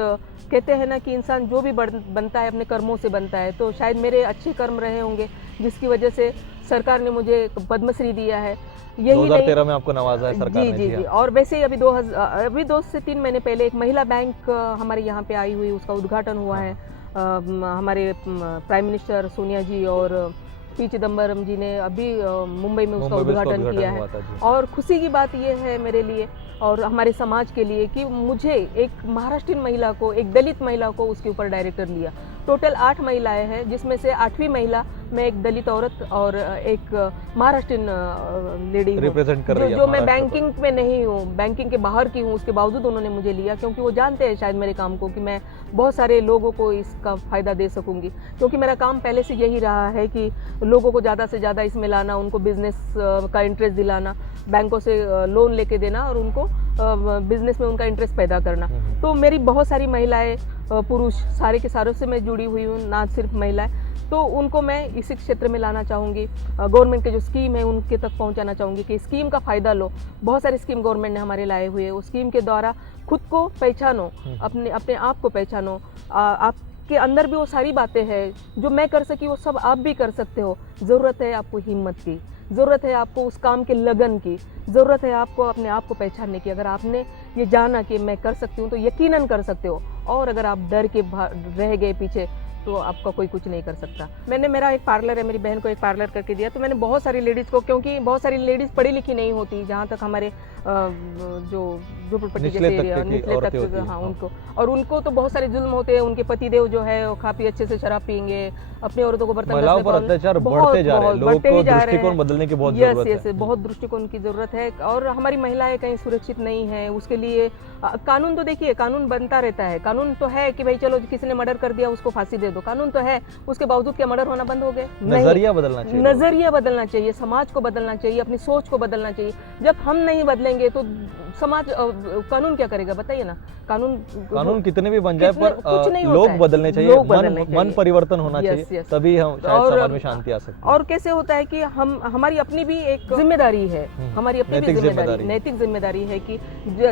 कहते हैं ना कि इंसान जो भी बनता है अपने कर्मों से बनता है, तो शायद मेरे अच्छे कर्म रहे होंगे जिसकी वजह से सरकार ने मुझे पद्मश्री दिया है। यही 2013 में आपको नवाजा है सरकार ने। जी जी। और वैसे ही अभी 2 से 3 महीने पहले एक महिला बैंक हमारे यहाँ पे आई हुई, उसका उद्घाटन हुआ है। हमारे प्राइम मिनिस्टर सोनिया जी और पी चिदम्बरम जी ने अभी मुंबई में उसका उद्घाटन किया है। और खुशी की बात यह है मेरे लिए और हमारे समाज के लिए कि मुझे एक महाराष्ट्रीयन महिला को, एक दलित महिला को उसके ऊपर डायरेक्टर लिया। टोटल 8 महिलाएं हैं, जिसमें से 8वीं महिला मैं एक दलित औरत और एक महाराष्ट्रीयन लेडी रिप्रेजेंट कर रही है। जो मैं बैंकिंग में नहीं हूँ, बैंकिंग के बाहर की हूँ, उसके बावजूद उन्होंने मुझे लिया, क्योंकि वो जानते हैं शायद मेरे काम को कि मैं बहुत सारे लोगों को इसका फ़ायदा दे सकूँगी। क्योंकि मेरा काम पहले से यही रहा है कि लोगों को ज़्यादा से ज़्यादा इसमें लाना, उनको बिजनेस का इंटरेस्ट दिलाना, बैंकों से लोन लेके देना और उनको बिजनेस में उनका इंटरेस्ट पैदा करना। तो मेरी बहुत सारी महिलाएं, पुरुष, सारे के सारों से मैं जुड़ी हुई हूँ, ना सिर्फ महिलाएं। तो उनको मैं इसी क्षेत्र में लाना चाहूँगी। गवर्नमेंट के जो स्कीम है उनके तक पहुँचाना चाहूँगी कि स्कीम का फ़ायदा लो। बहुत सारी स्कीम गवर्नमेंट ने हमारे लाए हुए हैं, उस स्कीम के द्वारा खुद को पहचानो, अपने आप को पहचानो। आपके अंदर भी वो सारी बातें हैं जो मैं कर सकी, वो सब आप भी कर सकते हो। ज़रूरत है आपको हिम्मत की, ज़रूरत है आपको उस काम के लगन की, ज़रूरत है आपको अपने आप को पहचानने की। अगर आपने ये जाना कि मैं कर सकती हूँ तो यकीनन कर सकते हो, और अगर आप डर के रह गए पीछे तो आपका कोई कुछ नहीं कर सकता। मेरा एक पार्लर है, मेरी बहन को एक पार्लर करके दिया, तो मैंने बहुत सारी लेडीज़ को, क्योंकि बहुत सारी लेडीज़ पढ़ी लिखी नहीं होती, जहाँ तक हमारे जो झोपड़पट्टी जैसे एरिया निचले तक, हाँ उनको, और उनको तो बहुत सारे जुल्म होते हैं। उनके पतिदेव जो है वो काफ़ी अच्छे से शराब पियेंगे, अपनी औरतों को बर्तन महिलाओं पर अत्याचार बढ़ते जा रहे हैं, लोगों को दृष्टिकोण बदलने की बहुत जरूरत है। बहुत दृष्टिकोण की जरूरत है, और हमारी महिलाएं कहीं सुरक्षित नहीं है। उसके लिए कानून तो देखिए, कानून बनता रहता है। कानून तो है कि भाई चलो किसी ने मर्डर कर दिया उसको फांसी दे दो, हो, कानून तो है, उसके बावजूद क्या मर्डर होना बंद हो गए? नहीं। नजरिया बदलना चाहिए। नजरिया बदलना चाहिए, समाज को बदलना चाहिए, अपनी सोच को बदलना चाहिए। जब हम नहीं बदलेंगे तो समाज कानून क्या करेगा बताइए ना। कानून कितने भी बन जाए पर कुछ नहीं होता लोग है। बदलने चाहिए, लोग बदलने मन चाहिए। परिवर्तन होना Yes, चाहिए, yes। तभी हम शायद और- समाज में शांति आ सकती है। और कैसे होता है कि हमारी अपनी भी एक जिम्मेदारी है, हमारी अपनी भी नैतिक जिम्मेदारी, जिम्मेदारी। नैतिक जिम्मेदारी है कि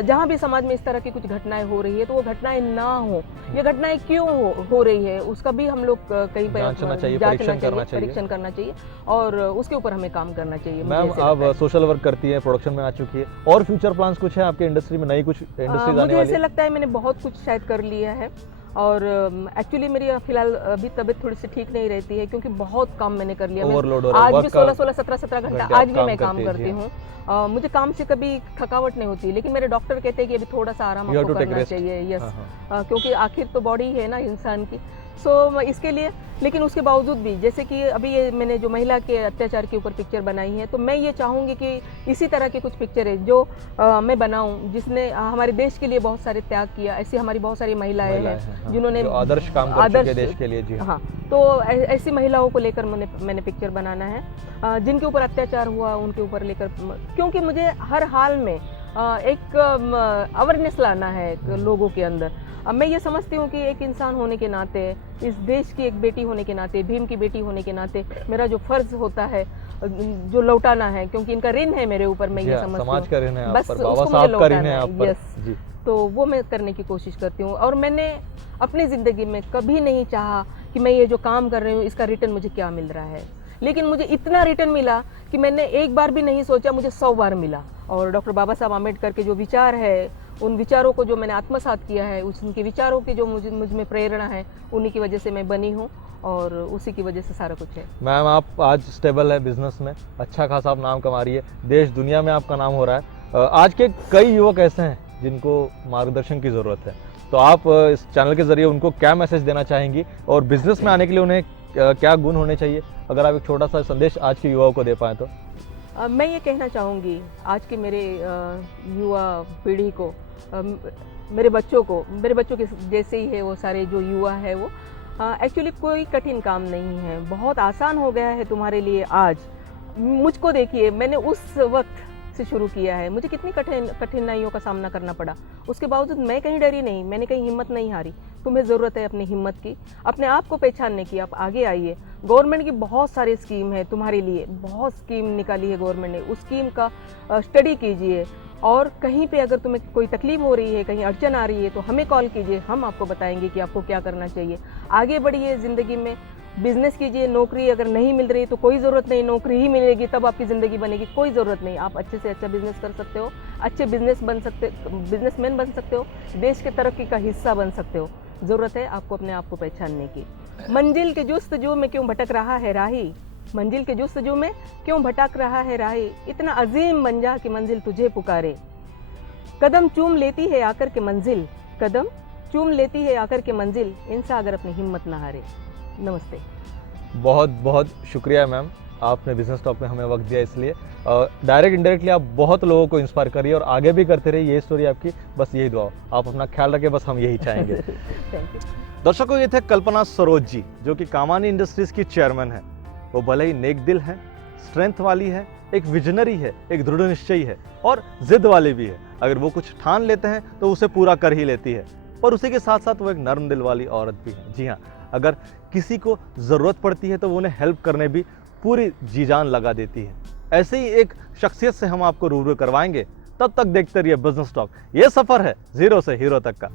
जहाँ भी समाज में इस तरह की कुछ घटनाएं हो रही है तो वो घटनाएं ना हो। ये घटनाएं क्यों हो रही है उसका भी हम लोग कहीं पर जांचना चाहिए, परीक्षण करना चाहिए। और उसके ऊपर हमें काम करना चाहिए। मुझे मैम ऐसे आप लगता है। सोशल वर्क करती है, प्रोडक्शन में आ चुकी है, और फ्यूचर प्लान्स कुछ है आपके इंडस्ट्री में, नई कुछ इंडस्ट्रीज आने मुझे वाली ऐसे है? लगता है मैंने बहुत कुछ शायद कर लिया है। और एक्चुअली मेरी फिलहाल अभी तबीयत थोड़ी सी ठीक नहीं रहती है क्योंकि बहुत काम मैंने कर लिया। Overload हो रहा है, आज भी work का 16-16, 17-17 घंटा घंटे आज आप भी मैं काम काम करती करती हैं, हूँ। मुझे काम से कभी थकावट नहीं होती, लेकिन मेरे डॉक्टर कहते हैं कि अभी थोड़ा सा आराम You have आपको to take करना rest। चाहिए। यस, हाँ, क्योंकि आखिर तो बॉडी है ना इंसान की। सो इसके लिए, लेकिन उसके बावजूद भी जैसे कि अभी ये मैंने जो महिला के अत्याचार के ऊपर पिक्चर बनाई है, तो मैं ये चाहूँगी कि इसी तरह की कुछ पिक्चर है जो मैं बनाऊँ, जिसने हमारे देश के लिए बहुत सारे त्याग किया। ऐसी हमारी बहुत सारी महिलाएं हैं हाँ, जिन्होंने जो आदर्श काम कर चुके हैं देश के लिए। जी हाँ, तो ऐसी महिलाओं को लेकर मैंने पिक्चर बनाना है, जिनके ऊपर अत्याचार हुआ उनके ऊपर लेकर, क्योंकि मुझे हर हाल में एक अवेयरनेस लाना है लोगों के अंदर। मैं ये समझती हूँ कि एक इंसान होने के नाते, इस देश की एक बेटी होने के नाते, भीम की बेटी होने के नाते मेरा जो फर्ज होता है जो लौटाना है, क्योंकि इनका ऋण है मेरे ऊपर, मैं ये समझती हूँ। समाज का ऋण है आप बस पर, उसको बाबा मुझे साहब का ऋण लौटाना है है। आप पर। यस। जी। तो वो मैं करने की कोशिश करती हूँ। और मैंने अपनी ज़िंदगी में कभी नहीं चाहा कि मैं ये जो काम कर रही हूँ इसका रिटर्न मुझे क्या मिल रहा है, लेकिन मुझे इतना रिटर्न मिला कि मैंने एक बार भी नहीं सोचा, मुझे 100 बार मिला। और डॉक्टर बाबा साहब आम्बेडकर के जो विचार है, उन विचारों को जो मैंने आत्मसात किया है, उनके विचारों की जो मुझ में प्रेरणा है, उन्हीं की वजह से मैं बनी हूँ और उसी की वजह से सारा कुछ है। मैम आप आज स्टेबल है बिजनेस में, अच्छा खासा आप नाम कमा रही है, देश दुनिया में आपका नाम हो रहा है। आज के कई युवक ऐसे हैं जिनको मार्गदर्शन की ज़रूरत है, तो आप इस चैनल के ज़रिए उनको क्या मैसेज देना चाहेंगी, और बिजनेस में आने के लिए उन्हें क्या गुण होने चाहिए, अगर आप एक छोटा सा संदेश आज के युवाओं को दे पाएँ तो? मैं ये कहना चाहूँगी आज के मेरे युवा पीढ़ी को, मेरे बच्चों के जैसे ही है वो सारे जो युवा है वो, एक्चुअली कोई कठिन काम नहीं है, बहुत आसान हो गया है तुम्हारे लिए आज। मुझको देखिए, मैंने उस वक्त से शुरू किया है, मुझे कितनी कठिनाइयों का सामना करना पड़ा, उसके बावजूद मैं कहीं डरी नहीं, मैंने कहीं हिम्मत नहीं हारी। तुम्हें ज़रूरत है अपनी हिम्मत की, अपने आप को पहचानने की, आप आगे आइए। गवर्नमेंट की बहुत सारी स्कीम है तुम्हारे लिए, बहुत स्कीम निकाली है गवर्नमेंट ने, उस स्कीम का स्टडी कीजिए। और कहीं पे अगर तुम्हें कोई तकलीफ हो रही है, कहीं अड़चन आ रही है, तो हमें कॉल कीजिए, हम आपको बताएंगे कि आपको क्या करना चाहिए। आगे बढ़िए ज़िंदगी में, बिजनेस कीजिए। नौकरी अगर नहीं मिल रही तो कोई ज़रूरत नहीं, नौकरी ही मिलेगी तब आपकी ज़िंदगी बनेगी, कोई ज़रूरत नहीं। आप अच्छे से अच्छा बिजनेस कर सकते हो, अच्छे बिजनेसमैन बन सकते हो, देश के तरक्की का हिस्सा बन सकते हो। ज़रूरत है आपको अपने आप को पहचानने की। मंजिल के जुस्तजू में क्यों भटक रहा है राही, मंजिल के जुस्तजू में क्यों भटक रहा है राही, इतना अजीम बन जा कि मंजिल तुझे पुकारे। कदम चूम लेती है आकर के मंजिल, कदम चूम लेती है आकर के मंजिल, इंसान अगर अपनी हिम्मत ना हारे। नमस्ते। बहुत बहुत शुक्रिया मैम, आपने बिजनेस टॉक में हमें वक्त दिया, इसलिए डायरेक्ट इनडायरेक्टली आप बहुत लोगों को इंस्पायर करिए और आगे भी करते रहिए। ये स्टोरी आपकी, बस यही दुआ, आप अपना ख्याल रखें, बस हम यही चाहेंगे। Thank you. दर्शकों, ये थे कल्पना सरोज जी, जो कि कामानी इंडस्ट्रीज की चेयरमैन है। वो भले ही नेक दिल है, स्ट्रेंथ वाली है, एक विजनरी है, एक दृढ़ निश्चयी है और जिद वाली भी है। अगर वो कुछ ठान लेते हैं तो उसे पूरा कर ही लेती है, और उसी के साथ साथ वो एक नर्म दिल वाली औरत भी है। जी हाँ, अगर किसी को ज़रूरत पड़ती है तो वो उन्हें हेल्प करने भी पूरी जी जान लगा देती है। ऐसे ही एक शख्सियत से हम आपको रूबरू करवाएंगे। तब तक देखते रहिए बिजनेस टॉक, ये सफ़र है ज़ीरो से हीरो तक का।